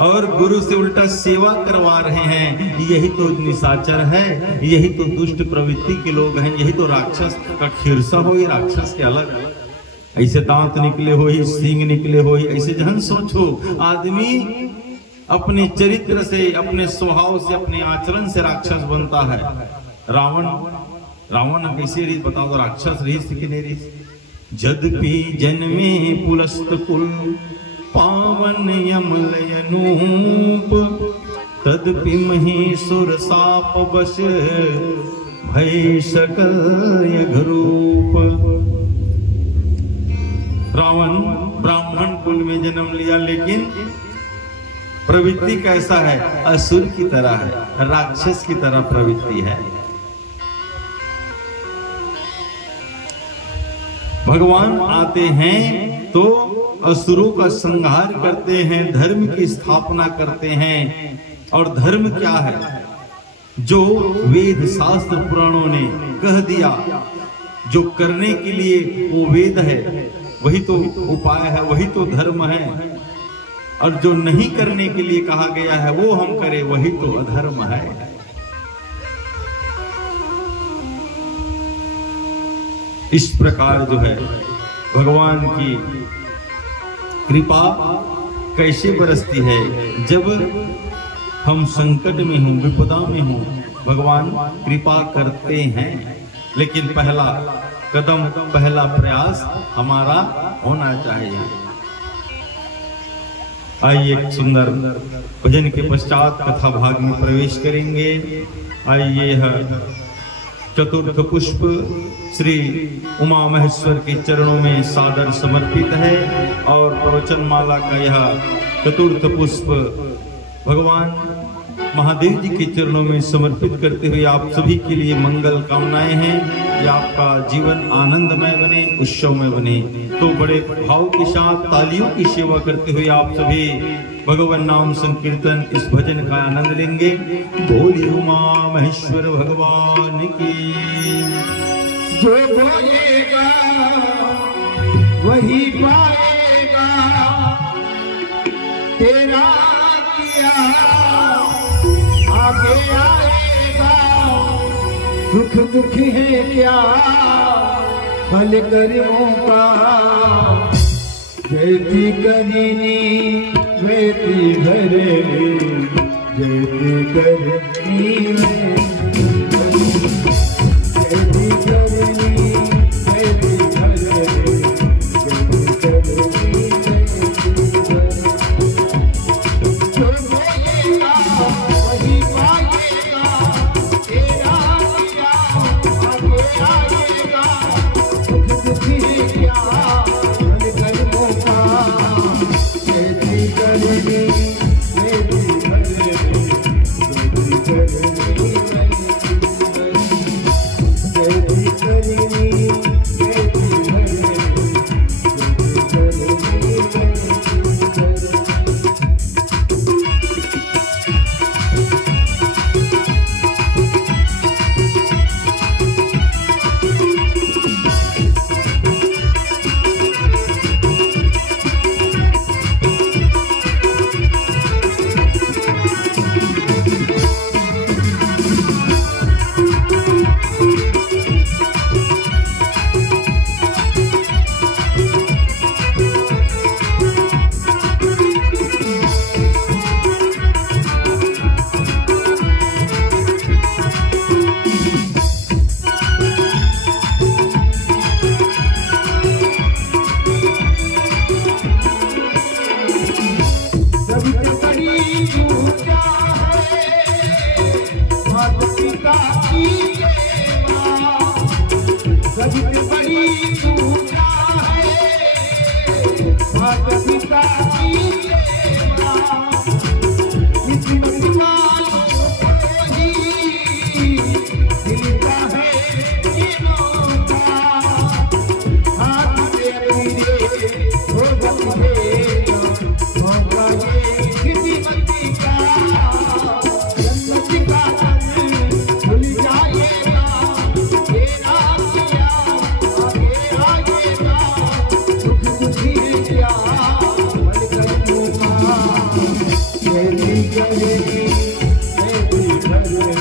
और गुरु से उल्टा सेवा करवा रहे हैं, यही तो निशाचर है, यही तो दुष्ट प्रवृत्ति के लोग हैं, यही तो राक्षस का खिरसा हो, ये राक्षस के अलग ऐसे दांत निकले हो, सींग निकले हो, ऐसे जहन सोचो। आदमी अपने चरित्र से, अपने स्वभाव से, अपने आचरण से राक्षस बनता है। रावण कैसी रीत बताओ तो, राक्षस रीत की नहीं रीत। जद्यपि जन्मे पुलस्त कुल पावन यमलयनूप, तदपि महीसुर साप बश भय सकल यघरूप। रावण ब्राह्मण कुल में जन्म लिया, लेकिन प्रवृत्ति कैसा है? असुर की तरह है, राक्षस की तरह प्रवृत्ति है। भगवान आते हैं तो असुरों का संहार करते हैं, धर्म की स्थापना करते हैं। और धर्म क्या है? जो वेद शास्त्र पुराणों ने कह दिया, जो करने के लिए वो वेद है, वही तो उपाय है, वही तो धर्म है। और जो नहीं करने के लिए कहा गया है वो हम करें, वही तो अधर्म है। इस प्रकार जो है भगवान की कृपा कैसे बरसती है? जब हम संकट में हों, विपदा में हों, भगवान कृपा करते हैं। लेकिन पहला कदम, पहला प्रयास हमारा होना चाहिए। आइए एक सुंदर भजन के पश्चात कथा भाग में प्रवेश करेंगे। आइए चतुर्थ पुष्प श्री उमा महेश्वर के चरणों में सादर समर्पित है और प्रवचन माला का यह चतुर्थ पुष्प भगवान महादेव जी के चरणों में समर्पित करते हुए आप सभी के लिए मंगल कामनाएं हैं कि आपका जीवन आनंदमय बने, उत्सवमय बने। तो बड़े भाव के साथ तालियों की सेवा करते हुए आप सभी भगवान नाम संकीर्तन इस भजन का आनंद लेंगे। बोली उमा महेश्वर भगवान की। जो बोलेगा वही पाएगा, तेरा किया आगे आएगा। दुख दुख है क्या फल कर्मों का, जयति करिनी वैति भरणी, जयति करनी जयति करनी वैति भरणी, जयति करनी जो बोलेगा वही पाएगा, तेरा किया आगे आएगा। दुख दुख है क्या फल कर्मों का, जयति करनी वैति भरणी, जयति करनी जयति करनी वैति भरणी, जयति करनी सभी से बड़ी पूजा है माता पिता की सेवा, सभी से बड़ी पूजा है माता पिता की सेवा। किसी मुसलमानों को ही मिलता है ये मौका, हाथ से अपने हो बंधे मौका ये किसी बंदी का, जन्नत का खुल जाएगा। तेरा किया आगे आएगा। दुख दुखी है क्या फल कर्मों का, जयति करेगी वैति भरणी,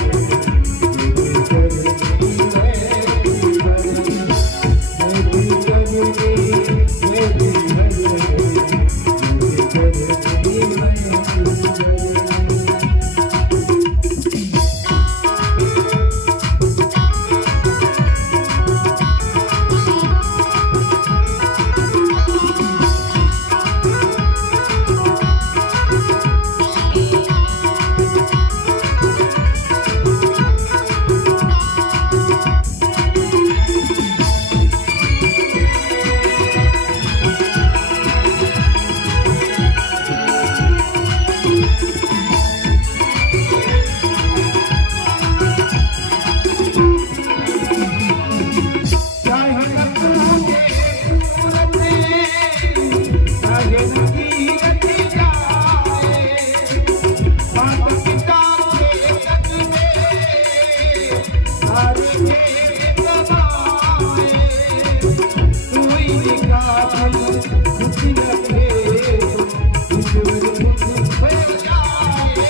जयति करनी वैति भरणी, जयति करनी वैति भरणी, जयति करनी वैति भरणी। चाहे नदियों के सूरत में, चाहे नदी रच जाए, माता पिता के तन में सारे खेत दबाए। कोई निकाल कुछ रखे ईश्वर खुद हो जाए।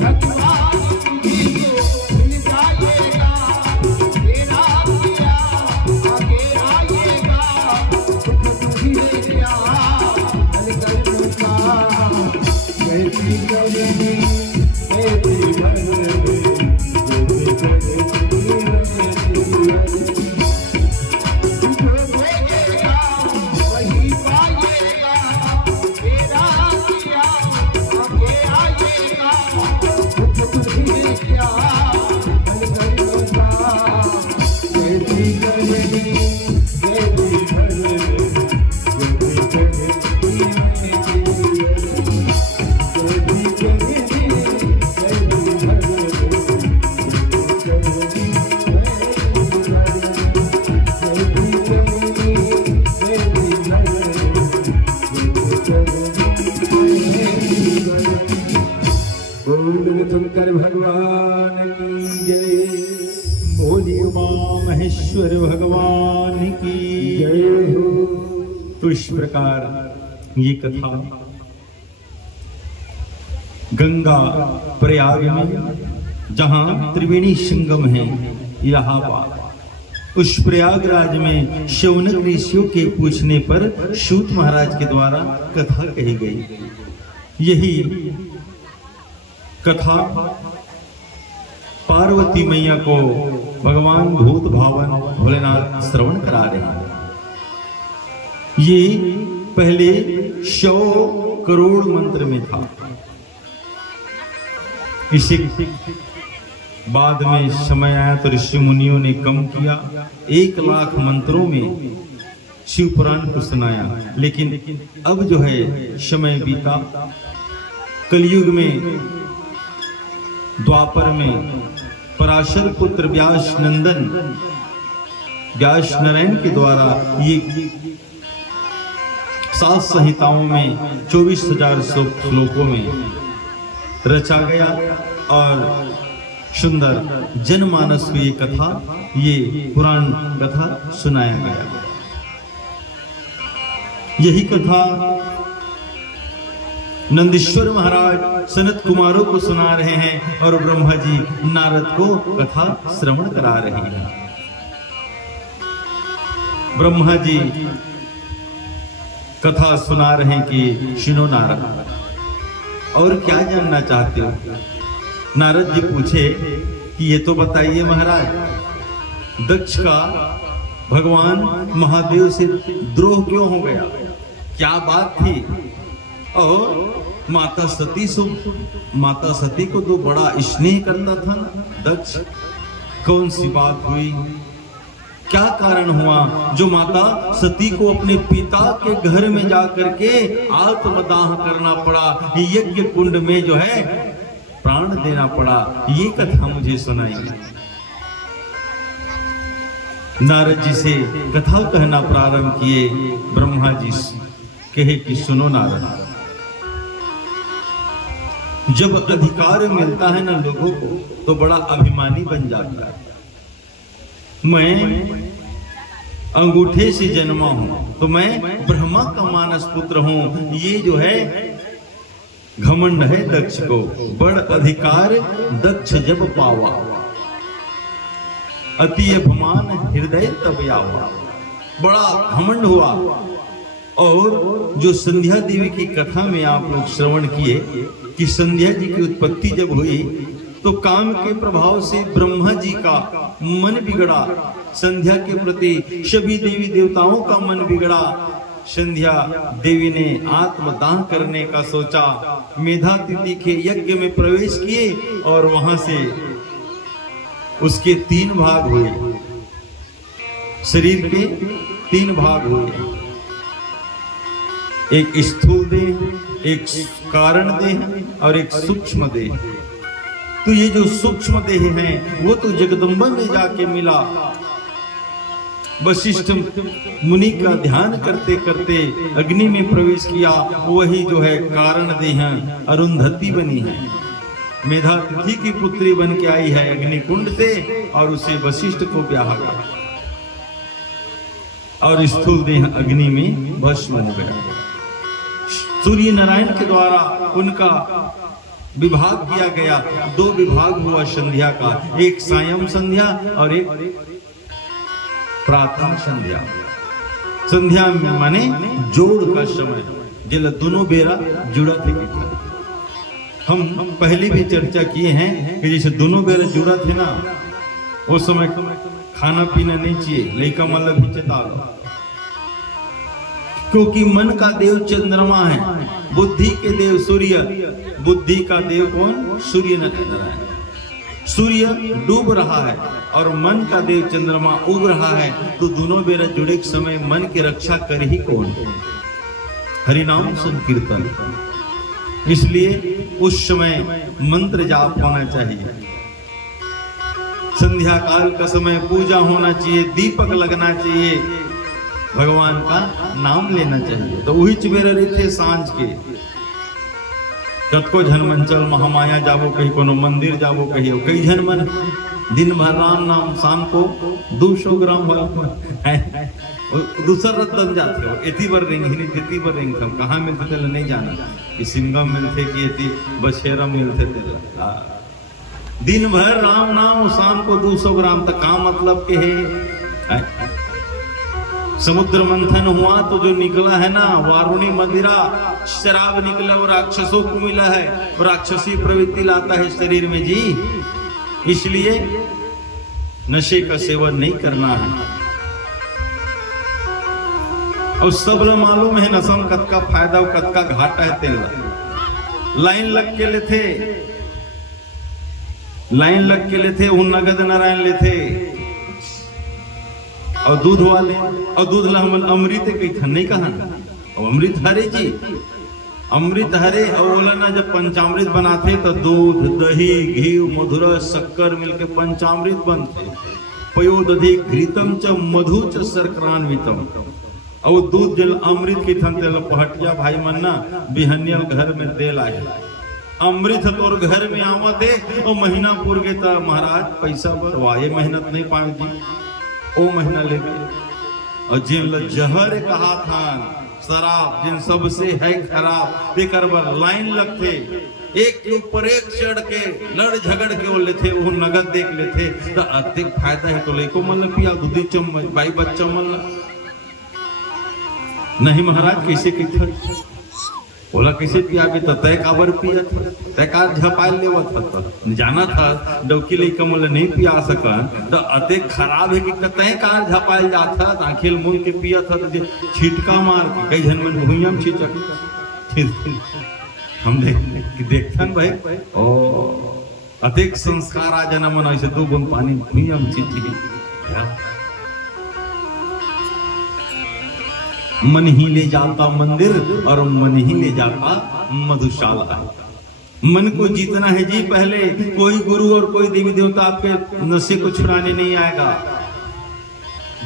भगवान तुझी को मिल जाएगा, तेरा किया आगे आएगा। दुख दुखी है क्या फल कर्मों का, जयति करनी वैति भरणी, जयति करनी वैति भरणी। जो बोलेगा महेश्वर भगवान की जय हो। तो इस प्रकार ये कथा गंगा प्रयाग में जहां त्रिवेणी संगम है इलाहाबाद, उस प्रयागराज में शौनक ऋषियों के पूछने पर सूत महाराज के द्वारा कथा कही गई। यही कथा पार्वती मैया को भगवान भूत भावन भोलेनाथ श्रवण करा रहे हैं। ये पहले 100 करोड़ मंत्र में था, इसी बाद में समय आया तो ऋषि मुनियों ने कम किया, 1 लाख मंत्रों में शिव पुराण को सुनाया। लेकिन अब जो है समय बीता, कलयुग में द्वापर में पराशर पुत्र व्यास नंदन व्यास नारायण के द्वारा ये 7 संहिताओं में 24,000 श्लोकों में रचा गया और सुंदर जनमानस को ये कथा, ये पुराण कथा सुनाया गया। यही कथा नंदीश्वर महाराज सनत कुमारों को सुना रहे हैं और ब्रह्मा जी नारद को कथा श्रवण करा रहे हैं। ब्रह्मा जी कथा सुना रहे हैं कि सुनो नारद, और क्या जानना चाहते हो? नारद जी पूछे कि ये तो बताइए महाराज, दक्ष का भगवान महादेव से द्रोह क्यों हो गया, क्या बात थी? और माता सती को तो बड़ा स्नेह करता था दक्ष, कौन सी बात हुई, क्या कारण हुआ जो माता सती को अपने पिता के घर में जाकर के आत्मदाह करना पड़ा, यज्ञ कुंड में जो है प्राण देना पड़ा? ये कथा मुझे सुनाई। नारद जी से कथा कहना प्रारंभ किए। ब्रह्मा जी कहे कि सुनो नारद, जब अधिकार मिलता है ना लोगों को तो बड़ा अभिमानी बन जाता है। मैं अंगूठे से जन्मा हूं तो मैं ब्रह्मा का मानस पुत्र हूं, ये जो है घमंड है दक्ष को। बड़ अधिकार दक्ष जब पावा, अति अभिमान हृदय तब आवा। बड़ा घमंड हुआ। और जो संध्या देवी की कथा में आप लोग श्रवण किए कि संध्या जी की उत्पत्ति जब हुई तो काम के प्रभाव से ब्रह्मा जी का मन बिगड़ा, संध्या के प्रति सभी देवी देवताओं का मन बिगड़ा। संध्या देवी ने आत्मदाह करने का सोचा, मेधातिथि के यज्ञ में प्रवेश किए और वहां से उसके 3 भाग हुए, शरीर के 3 भाग हुए, एक स्थूल देह, एक कारण देह और एक सूक्ष्म देह। तो ये जो सूक्ष्म देह है वो तो जगदम्बा में जाके मिला। वशिष्ठ मुनि का ध्यान करते करते अग्नि में प्रवेश किया, वही जो है कारण देह अरुंधति बनी है, मेधातिथि की पुत्री बन के आई है अग्नि कुंड से, और उसे वशिष्ठ को ब्याह गया और स्थूल देह अग्नि में भस्म हो गया। सूर्य नारायण के द्वारा उनका विभाग किया गया। 2 विभाग हुआ संध्या का, एक सायं संध्या और एक प्रातः संध्या। संध्या माने जोड़ का समय, जिल दोनों बेरा जुड़ा थे। हम पहले भी चर्चा किए हैं कि जैसे दोनों बेरा जुड़ा थे ना, उस समय खाना पीना नहीं चाहिए, लड़का मतलब भी चेता लो, क्योंकि मन का देव चंद्रमा है, बुद्धि के देव सूर्य। बुद्धि का देव कौन? सूर्य नारायण। सूर्य डूब रहा है और मन का देव चंद्रमा उग रहा है, तो दोनों बेरा जुड़े समय मन की रक्षा कर ही कौन? हरिनाम संकीर्तन। इसलिए उस समय मंत्र जाप होना चाहिए, संध्या काल का समय पूजा होना चाहिए, दीपक लगना चाहिए, भगवान का नाम लेना चाहिए। तो वही चुबेरे रहते सांझ के, कतको झन मन चल महामाया जाबो, कहीं कोनो मंदिर जाबो, कहीं कई झन मन दिन भर राम नाम, शाम को 200 ग्राम दूसरा रत बन जाते हो। एती बर रेंग ही नहीं बर रेंग हम कहाँ मिलते थे नहीं जाना कि सिंगम मिलते कि एती बछेरा मिलते थे। दिन भर राम नाम, शाम को 200 ग्राम तक का मतलब के है। समुद्र मंथन हुआ तो जो निकला है ना वारुणी मदिरा शराब निकला, वो राक्षसों को मिला है, वो राक्षसी प्रवृत्ति लाता है शरीर में जी। इसलिए नशे का सेवन नहीं करना है। और सब लोग मालूम है नशा में कद का फायदा और कद का घाटा है। तेल लाइन लग के लेते, लाइन लग के लेते, वो नगद नारायण लेते और दूध वाले, और दूध ला हम अमृत कही था नहीं कहा, और अमृत हरे जी, अमृत हरे। और बोला ना जब पंचामृत बनाते तो दूध, दही, घी, मधुर, शक्कर मिलके पंचामृत बनते। पयोदधि घृतम च मधु च शर्करान्वितम। और दूध जल अमृत की थन तेल पहटिया भाई मन्ना बिहनियल घर में देल आए। अमृत तोर घर में आवते और महीना पूर गए तो महाराज पैसा बरवाए मेहनत नहीं पाए जी, ओ महीना ले गए। और जिन जहर कहा था शराब, जिन सबसे है खराब, बेकर बर लाइन लगते, एक के ऊपर एक चढ़ के लड़ झगड़ के वो लेते, वो नगद देख लेते तो अधिक फायदा है। तो लेको मन पिया दूधी चम्मच भाई बच्चा मन नहीं महाराज कैसे किथा बोला कैसे पिया भी तो तय काबर पिया था, तय का झपाल लेवा था, जाना था डौकी ले कमल नहीं पिया सका तो अति खराब है कि तय का झपाल जाता आखिर मुंह के पिया था तो छिटका मार कई जन में भूयम छिचक हम देखथन भाई ओ अधिक संस्कार आ जाना मन ऐसे 2 बूंद पानी भूयम छिची। मन ही ले जाता मंदिर और मन ही ले जाता मधुशाला। मन को जीतना है जी पहले। कोई गुरु और कोई देवी देवता आपके नशे को छुड़ाने नहीं आएगा।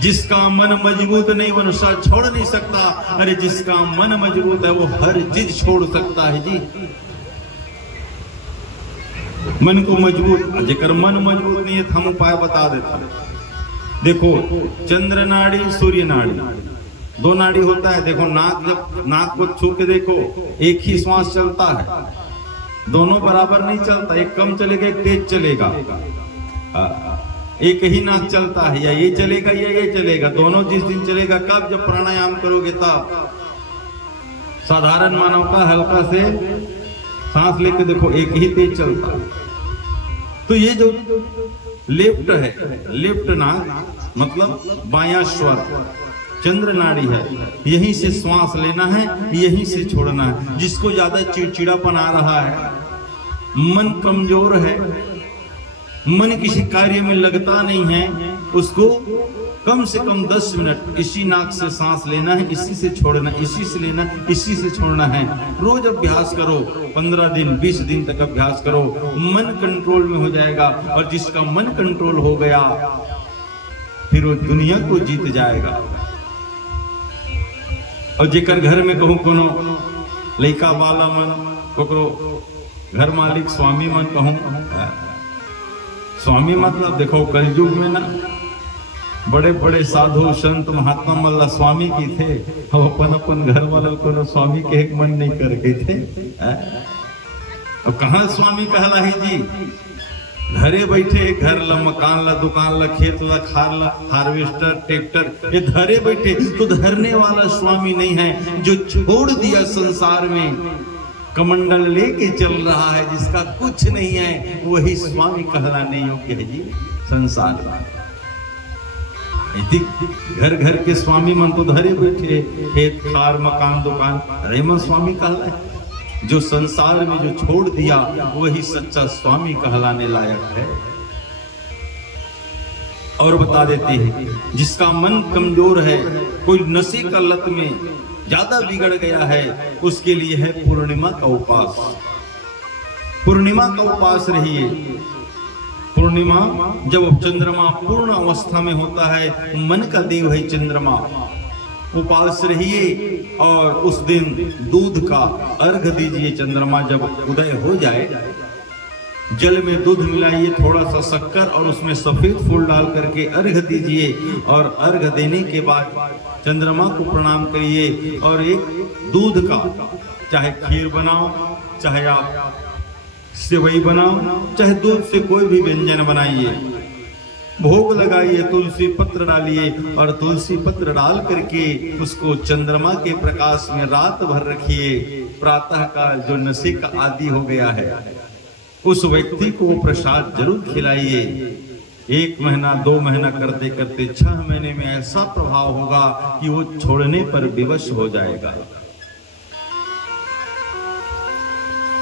जिसका मन मजबूत नहीं वो नशा छोड़ नहीं सकता। अरे जिसका मन मजबूत है वो हर चीज छोड़ सकता है जी। मन को मजबूत, जेकर मन मजबूत नहीं है हम उपाय बता देते। देखो चंद्र नाड़ी सूर्य नाड़ी 2 नाड़ी होता है। देखो नाक, जब नाक को छू के देखो एक ही श्वास चलता है, दोनों बराबर नहीं चलता, एक कम चलेगा एक तेज चलेगा। एक ही नाक चलता है, या ये चलेगा या ये चलेगा, दोनों जिस दिन चलेगा कब, जब प्राणायाम करोगे तब। साधारण मानव का हल्का से सांस लेके देखो एक ही तेज चलता है। तो ये जो लेफ्ट है, लेफ्ट नाक मतलब बायां स्वर चंद्र नाड़ी है, यहीं से श्वास लेना है, यहीं से छोड़ना है। जिसको ज्यादा चिड़चिड़ापन आ रहा है, मन कमजोर है, मन किसी कार्य में लगता नहीं है, उसको कम से कम 10 मिनट इसी नाक से सांस लेना है, इसी से छोड़ना, इसी से लेना, इसी से छोड़ना है। रोज अभ्यास करो, 15 दिन 20 दिन तक अभ्यास करो, मन कंट्रोल में हो जाएगा। और जिसका मन कंट्रोल हो गया फिर वो दुनिया को जीत जाएगा। और जेकर घर में कहूँ कोनो लड़का वाला मन, कोकरो घर मालिक स्वामी मन कहूँ, स्वामी मतलब देखो कलयुग में ना बड़े बड़े साधु संत महात्मा मल्ला स्वामी की थे। हम अपन अपन घर वालों को स्वामी के एक मन नहीं कर गए थे। अब कहाँ स्वामी कहला है जी, घरे बैठे घर ला, मकान ला, दुकान ला, खेत ला, खार ला, हार्वेस्टर, ट्रैक्टर, ये धरे बैठे तो धरने वाला स्वामी नहीं है। जो छोड़ दिया संसार में, कमंडल लेके चल रहा है, जिसका कुछ नहीं है, वही स्वामी कहलाने योग्य है जी संसार। घर घर के स्वामी मन तो धरे बैठे, खेत खार मकान दुकान, अरे मन स्वामी कहला है। जो संसार में जो छोड़ दिया वही सच्चा स्वामी कहलाने लायक है। और बता देते हैं, जिसका मन कमजोर है, कोई नशे का लत में ज्यादा बिगड़ गया है, उसके लिए है पूर्णिमा का उपास। पूर्णिमा का उपास रहिए। पूर्णिमा जब चंद्रमा पूर्ण अवस्था में होता है, मन का देव है चंद्रमा, उपास रहिए। और उस दिन दूध का अर्घ दीजिए। चंद्रमा जब उदय हो जाए जल में दूध मिलाइए, थोड़ा सा शक्कर और उसमें सफेद फूल डाल करके अर्घ दीजिए और अर्घ देने के बाद चंद्रमा को प्रणाम करिए और एक दूध का चाहे खीर बनाओ, चाहे आप सेवई बनाओ, चाहे दूध से कोई भी व्यंजन बनाइए, भोग लगाइए, तुलसी पत्र डालिए और तुलसी पत्र डाल करके उसको चंद्रमा के प्रकाश में रात भर रखिए। प्रातः काल जो नशे का आदी हो गया है उस व्यक्ति को प्रसाद जरूर खिलाइए। 1 महीना 2 महीना करते करते 6 महीने में ऐसा प्रभाव होगा कि वो छोड़ने पर विवश हो जाएगा।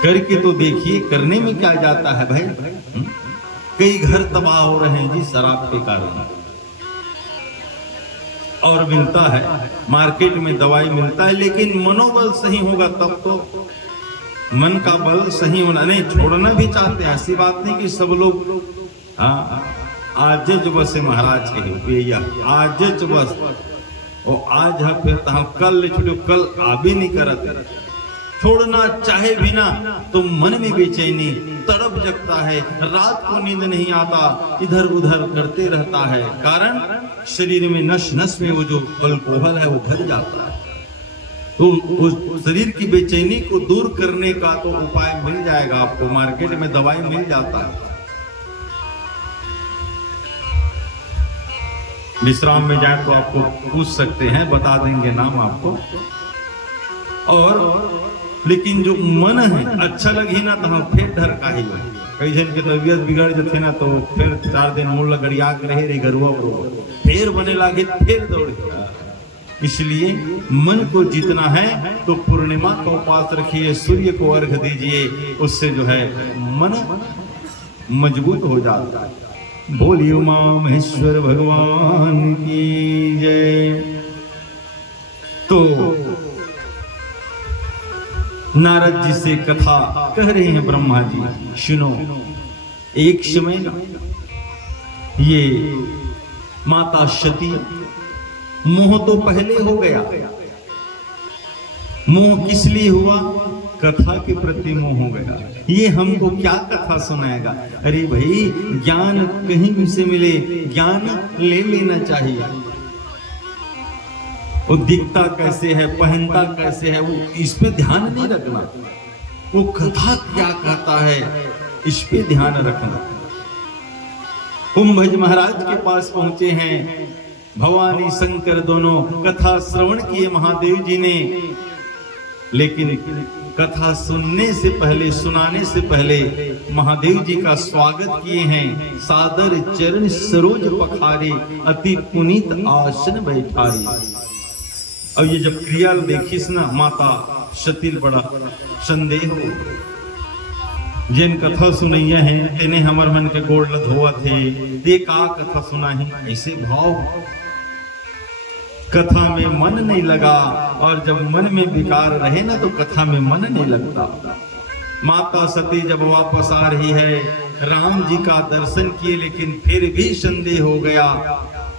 करके तो देखिए, करने में क्या जाता है भाई। कई घर तबाह हो रहे हैं जी शराब के कारण। और मिलता है मार्केट में दवाई मिलता है, लेकिन मनोबल सही होगा तब तो, मन का बल सही होना। नहीं, छोड़ना भी चाहते हैं, ऐसी बात नहीं कि सब लोग आज बस महाराज के भैया आज बस और आज है फिर कल छोड़ो, कल आ भी नहीं करते। छोड़ना चाहे भी ना तो मन में बेचैनी, तड़प जगता है, रात को नींद नहीं आता, इधर उधर करते रहता है। कारण शरीर में नस नस में वो जो अल्कोहल है वो भर जाता है। तो उस शरीर की बेचैनी को दूर करने का तो उपाय मिल जाएगा आपको, मार्केट में दवाई मिल जाता है। विश्राम में जाए तो आपको पूछ सकते हैं, बता देंगे नाम आपको। और लेकिन जो मन है अच्छा लगी ना तो हम फिर डर का ही कई जन की तबीयत बिगड़ जाते ना तो फिर 4 दिन मूल गड़िया रहे गरुआ फिर बने लागे फिर दौड़। इसलिए मन को जीतना है तो पूर्णिमा का उपास रखिए, सूर्य को अर्घ दीजिए, उससे जो है मन मजबूत हो जाता है। बोलिए उमा महेश्वर भगवान की जय। तो नारद जी से कथा कह रहे हैं ब्रह्मा जी, सुनो। एक समय ये माता सती, मोह तो पहले हो गया। मोह किस लिए हुआ? कथा के प्रति मोह हो गया। ये हमको क्या कथा सुनाएगा? अरे भाई, ज्ञान कहीं भी से मिले, ज्ञान ले लेना चाहिए। वो दिखता कैसे है, पहनता कैसे है, वो इस पे ध्यान नहीं रखना। वो कथा क्या कहता है इस पे ध्यान रखना। कुंभज महाराज के पास पहुंचे हैं, भवानी शंकर दोनों कथा श्रवण किए महादेव जी ने, लेकिन कथा सुनने से पहले, सुनाने से पहले महादेव जी का स्वागत किए हैं। सादर चरण सरोज पखारे, अति पुनीत आसन बैठारे। और ये जब क्रिया देखिस ना माता सती बड़ा संदेह हो, जिन कथा सुनैया है तेने हमर मन के गोड़ धोआ थे, ते का कथा सुना ही। ऐसे भाव, कथा में मन नहीं लगा, और जब मन में विकार रहे ना तो कथा में मन नहीं लगता। माता सती जब वापस आ रही है, राम जी का दर्शन किए, लेकिन फिर भी संदेह हो गया।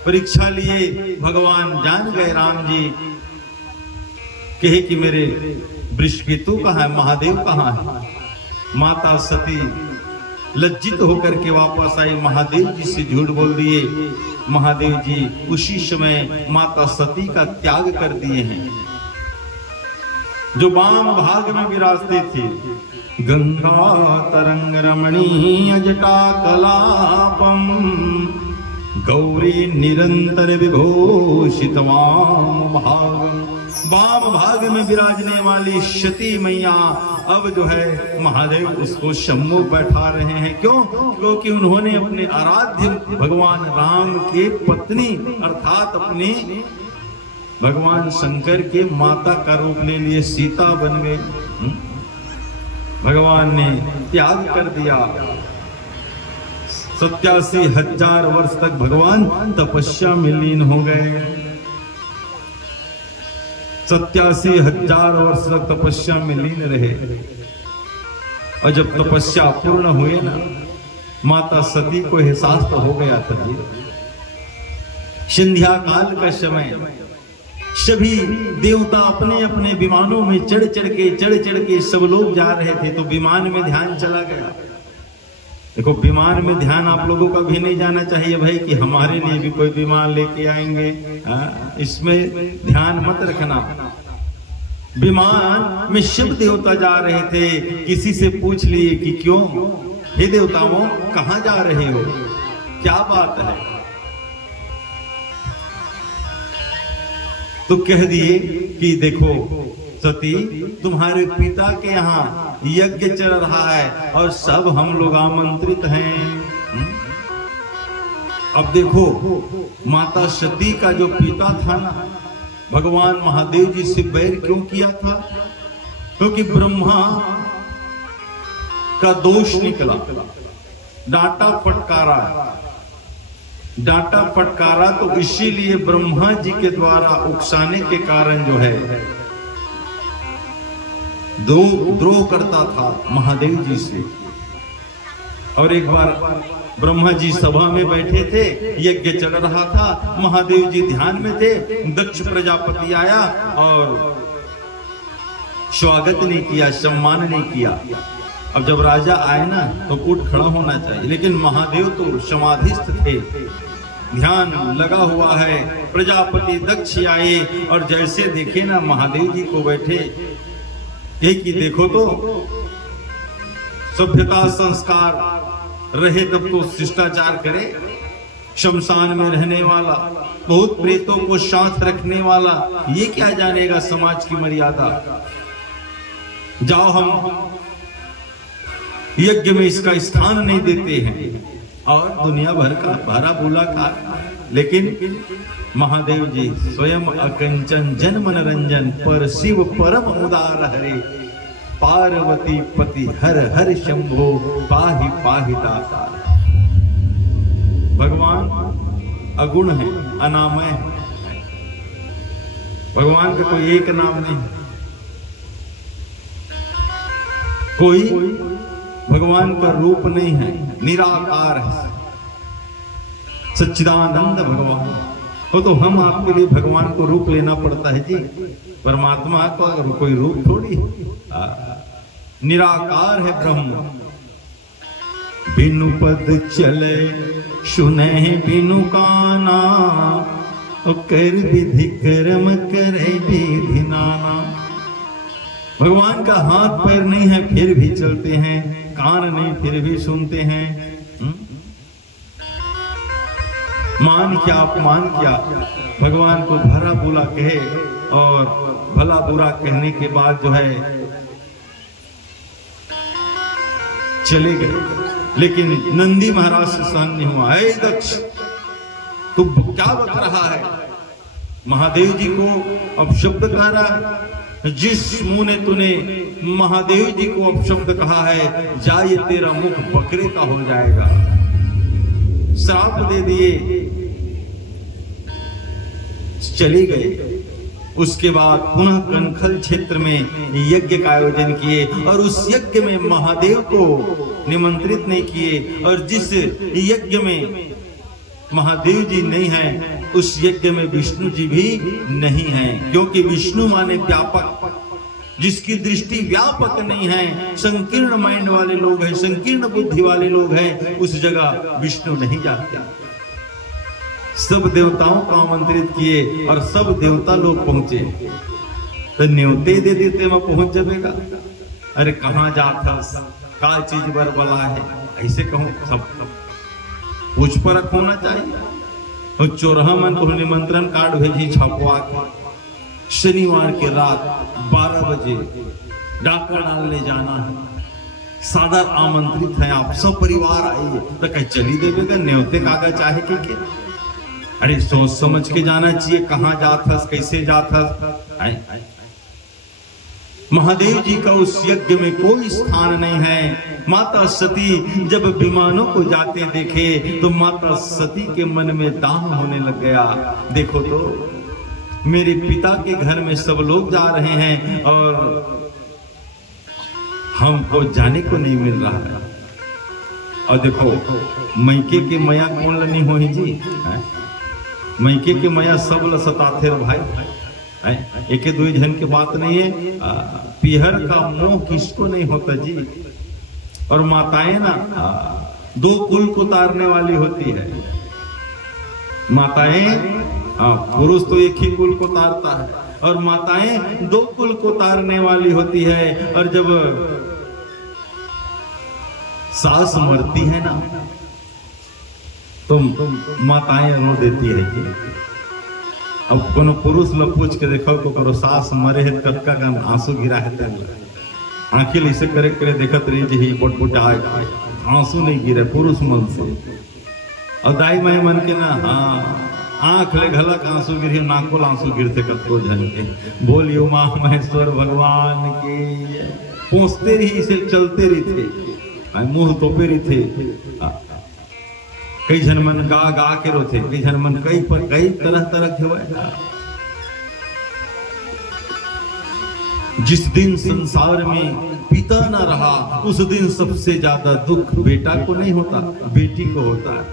परीक्षा लिए भगवान, जान गए राम जी कहे कि मेरे वृषकेतु कहाँ है, महादेव कहाँ है। माता सती लज्जित होकर के वापस आई, महादेव जी से झूठ बोल दिए। महादेव जी उसी समय माता सती का त्याग कर दिए हैं। जो वाम भाग में विराजते थे, गंगा तरंग रमणीय जटा कलापम, गौरी निरंतर विभूषित वाम भाग। वाम भाग में विराजने वाली सती मैया अब जो है महादेव उसको सम्मुख बैठा रहे हैं। क्यों? क्योंकि उन्होंने अपने आराध्य भगवान राम के पत्नी अर्थात अपनी भगवान शंकर के माता का रूप ले लिए, सीता बन गई। भगवान ने त्याग कर दिया। 87,000 वर्ष तक भगवान तपस्या में लीन हो गए। 87,000 वर्ष तक तपस्या में लीन रहे। और जब तपस्या पूर्ण हुए ना, माता सती को एहसास तो हो गया था जी। संध्या काल का समय, सभी देवता अपने अपने विमानों में चढ़ चढ़ के सब लोग जा रहे थे, तो विमान में ध्यान चला गया। देखो विमान में ध्यान आप लोगों का भी नहीं जाना चाहिए भाई कि हमारे लिए भी कोई विमान लेके आएंगे। इसमें ध्यान मत रखना। विमान में शिव देवता जा रहे थे, किसी से पूछ लिए कि क्यों, हे देवताओं कहां जा रहे हो, क्या बात है? तो कह दिए कि देखो सती, तुम्हारे पिता के यहाँ यज्ञ चल रहा है और सब हम लोग आमंत्रित हैं। अब देखो माता सती का जो पिता था ना, भगवान महादेव जी से बैर क्यों किया था? क्योंकि ब्रह्मा का दोष निकला, डांटा फटकारा तो इसीलिए ब्रह्मा जी के द्वारा उकसाने के कारण जो है द्रोह करता था महादेव जी से। और एक बार ब्रह्मा जी सभा में बैठे थे, यज्ञ चल रहा था, महादेव जी ध्यान में थे, दक्ष प्रजापति आया और स्वागत नहीं किया, सम्मान नहीं किया। अब जब राजा आए ना तो उठ खड़ा होना चाहिए, लेकिन महादेव तो समाधिस्थ थे, ध्यान लगा हुआ है। प्रजापति दक्ष आए और जैसे देखे ना महादेव जी को बैठे, एक ही देखो तो सभ्यता संस्कार रहे तब तो शिष्टाचार करे। शमशान में रहने वाला, बहुत प्रेतों को साथ रखने वाला, ये क्या जानेगा समाज की मर्यादा। जाओ, हम यज्ञ में इसका स्थान नहीं देते हैं और दुनिया भर का भरा बोला खा। लेकिन महादेव जी स्वयं अकंचन जन मनरंजन, पर शिव परम उदार हरे, पार्वती पति हर हर शंभो पाहि पाहि दाता। भगवान अगुण है, अनामय है। भगवान का कोई एक नाम नहीं, कोई भगवान का रूप नहीं है, निराकार है, सच्चिदानंद भगवान हो। तो हम आपके लिए भगवान को रूप लेना पड़ता है जी। परमात्मा का कोई रूप थोड़ी, निराकार है ब्रह्म। बिनु पद चले सुने बिनु काना, कर विधि कर्म करे विधि नाना। भगवान का हाथ पैर नहीं है फिर भी चलते हैं, कान नहीं फिर भी सुनते हैं। मान क्या अपमान क्या, भगवान को भला बुरा कहे और भला बुरा कहने के बाद जो है चले गए। लेकिन नंदी महाराज से सहन नहीं हुआ। हे दक्ष, तू क्या बक रहा है? महादेव जी को अपशब्द कह रहा है। जिस मुंह ने तूने महादेव जी को अपशब्द कहा है, जा ये तेरा मुख बकरे का हो जाएगा। श्राप दे दिए, चले गए। उसके बाद पुनः कनखल क्षेत्र में यज्ञ का आयोजन किए और उस यज्ञ में महादेव को निमंत्रित नहीं किए। और जिस यज्ञ में महादेव जी नहीं है, उस यज्ञ में विष्णु जी भी नहीं है, क्योंकि विष्णु माने व्यापक। जिसकी दृष्टि व्यापक नहीं है, संकीर्ण माइंड वाले लोग हैं, संकीर्ण बुद्धि वाले लोग हैं, उस जगह विष्णु नहीं जाते। सब देवताओं को आमंत्रित किए और सब देवता लोग पहुंचे। तो न्योते दे देते मैं पहुंच जाएगा। अरे कहाँ जाता, का चीज बर बला है, ऐसे कहूं सब पूछ परख होना चाहिए। और चौराहा मन को निमंत्रण कार्ड भेजी छपवा के, शनिवार के रात 12 बजे डाका डालने जाना है, सादर आमंत्रित है आप, सब परिवार आइए। तो कहीं चली देवेगा, न्योते कागज चाहे के। अरे सोच समझ के जाना चाहिए, कहाँ जाता, कैसे जाता। महादेव जी का उस यज्ञ में कोई स्थान नहीं है। माता सती जब विमानों को जाते देखे तो माता सती के मन में दाह होने लग गया। देखो तो मेरे पिता के घर में सब लोग जा रहे हैं और हमको जाने को नहीं मिल रहा है। और देखो मैके के मया कौन लनी हो जी, मैके के मया सब ल सताथे भाई। एक दो जन की बात नहीं है। पीहर का मोह किसको नहीं होता जी। और माताएं ना दो कुल को तारने वाली होती है। माताएं, पुरुष तो एक ही कुल को तारता है, और माताएं दो कुल को तारने वाली होती है। और जब सास मरती है ना, तो माताएं रो देती है। अब कोनो पुरुष लोग पूछ के देखो को करो सास मरे है कतका का आंसू गिरा है, आंखें ऐसे करे करे देखत रही जी पटपटा आंसू नहीं गिरे पुरुष मन से। और दाई माई मन के ना, हाँ आंख ले घलक आंसू गिरी, नाकोल आंसू गिरते कतको जन के। बोलियो माँ महेश्वर भगवान के। पहुंचते रही इसे चलते रही थे, मुंह तोपे रही थे। कई जन मन गा गा के रोते, कई जन मन कई तरह तरह के। जिस दिन संसार में पिता न रहा, उस दिन सबसे ज्यादा दुख बेटा को नहीं होता, बेटी को होता है।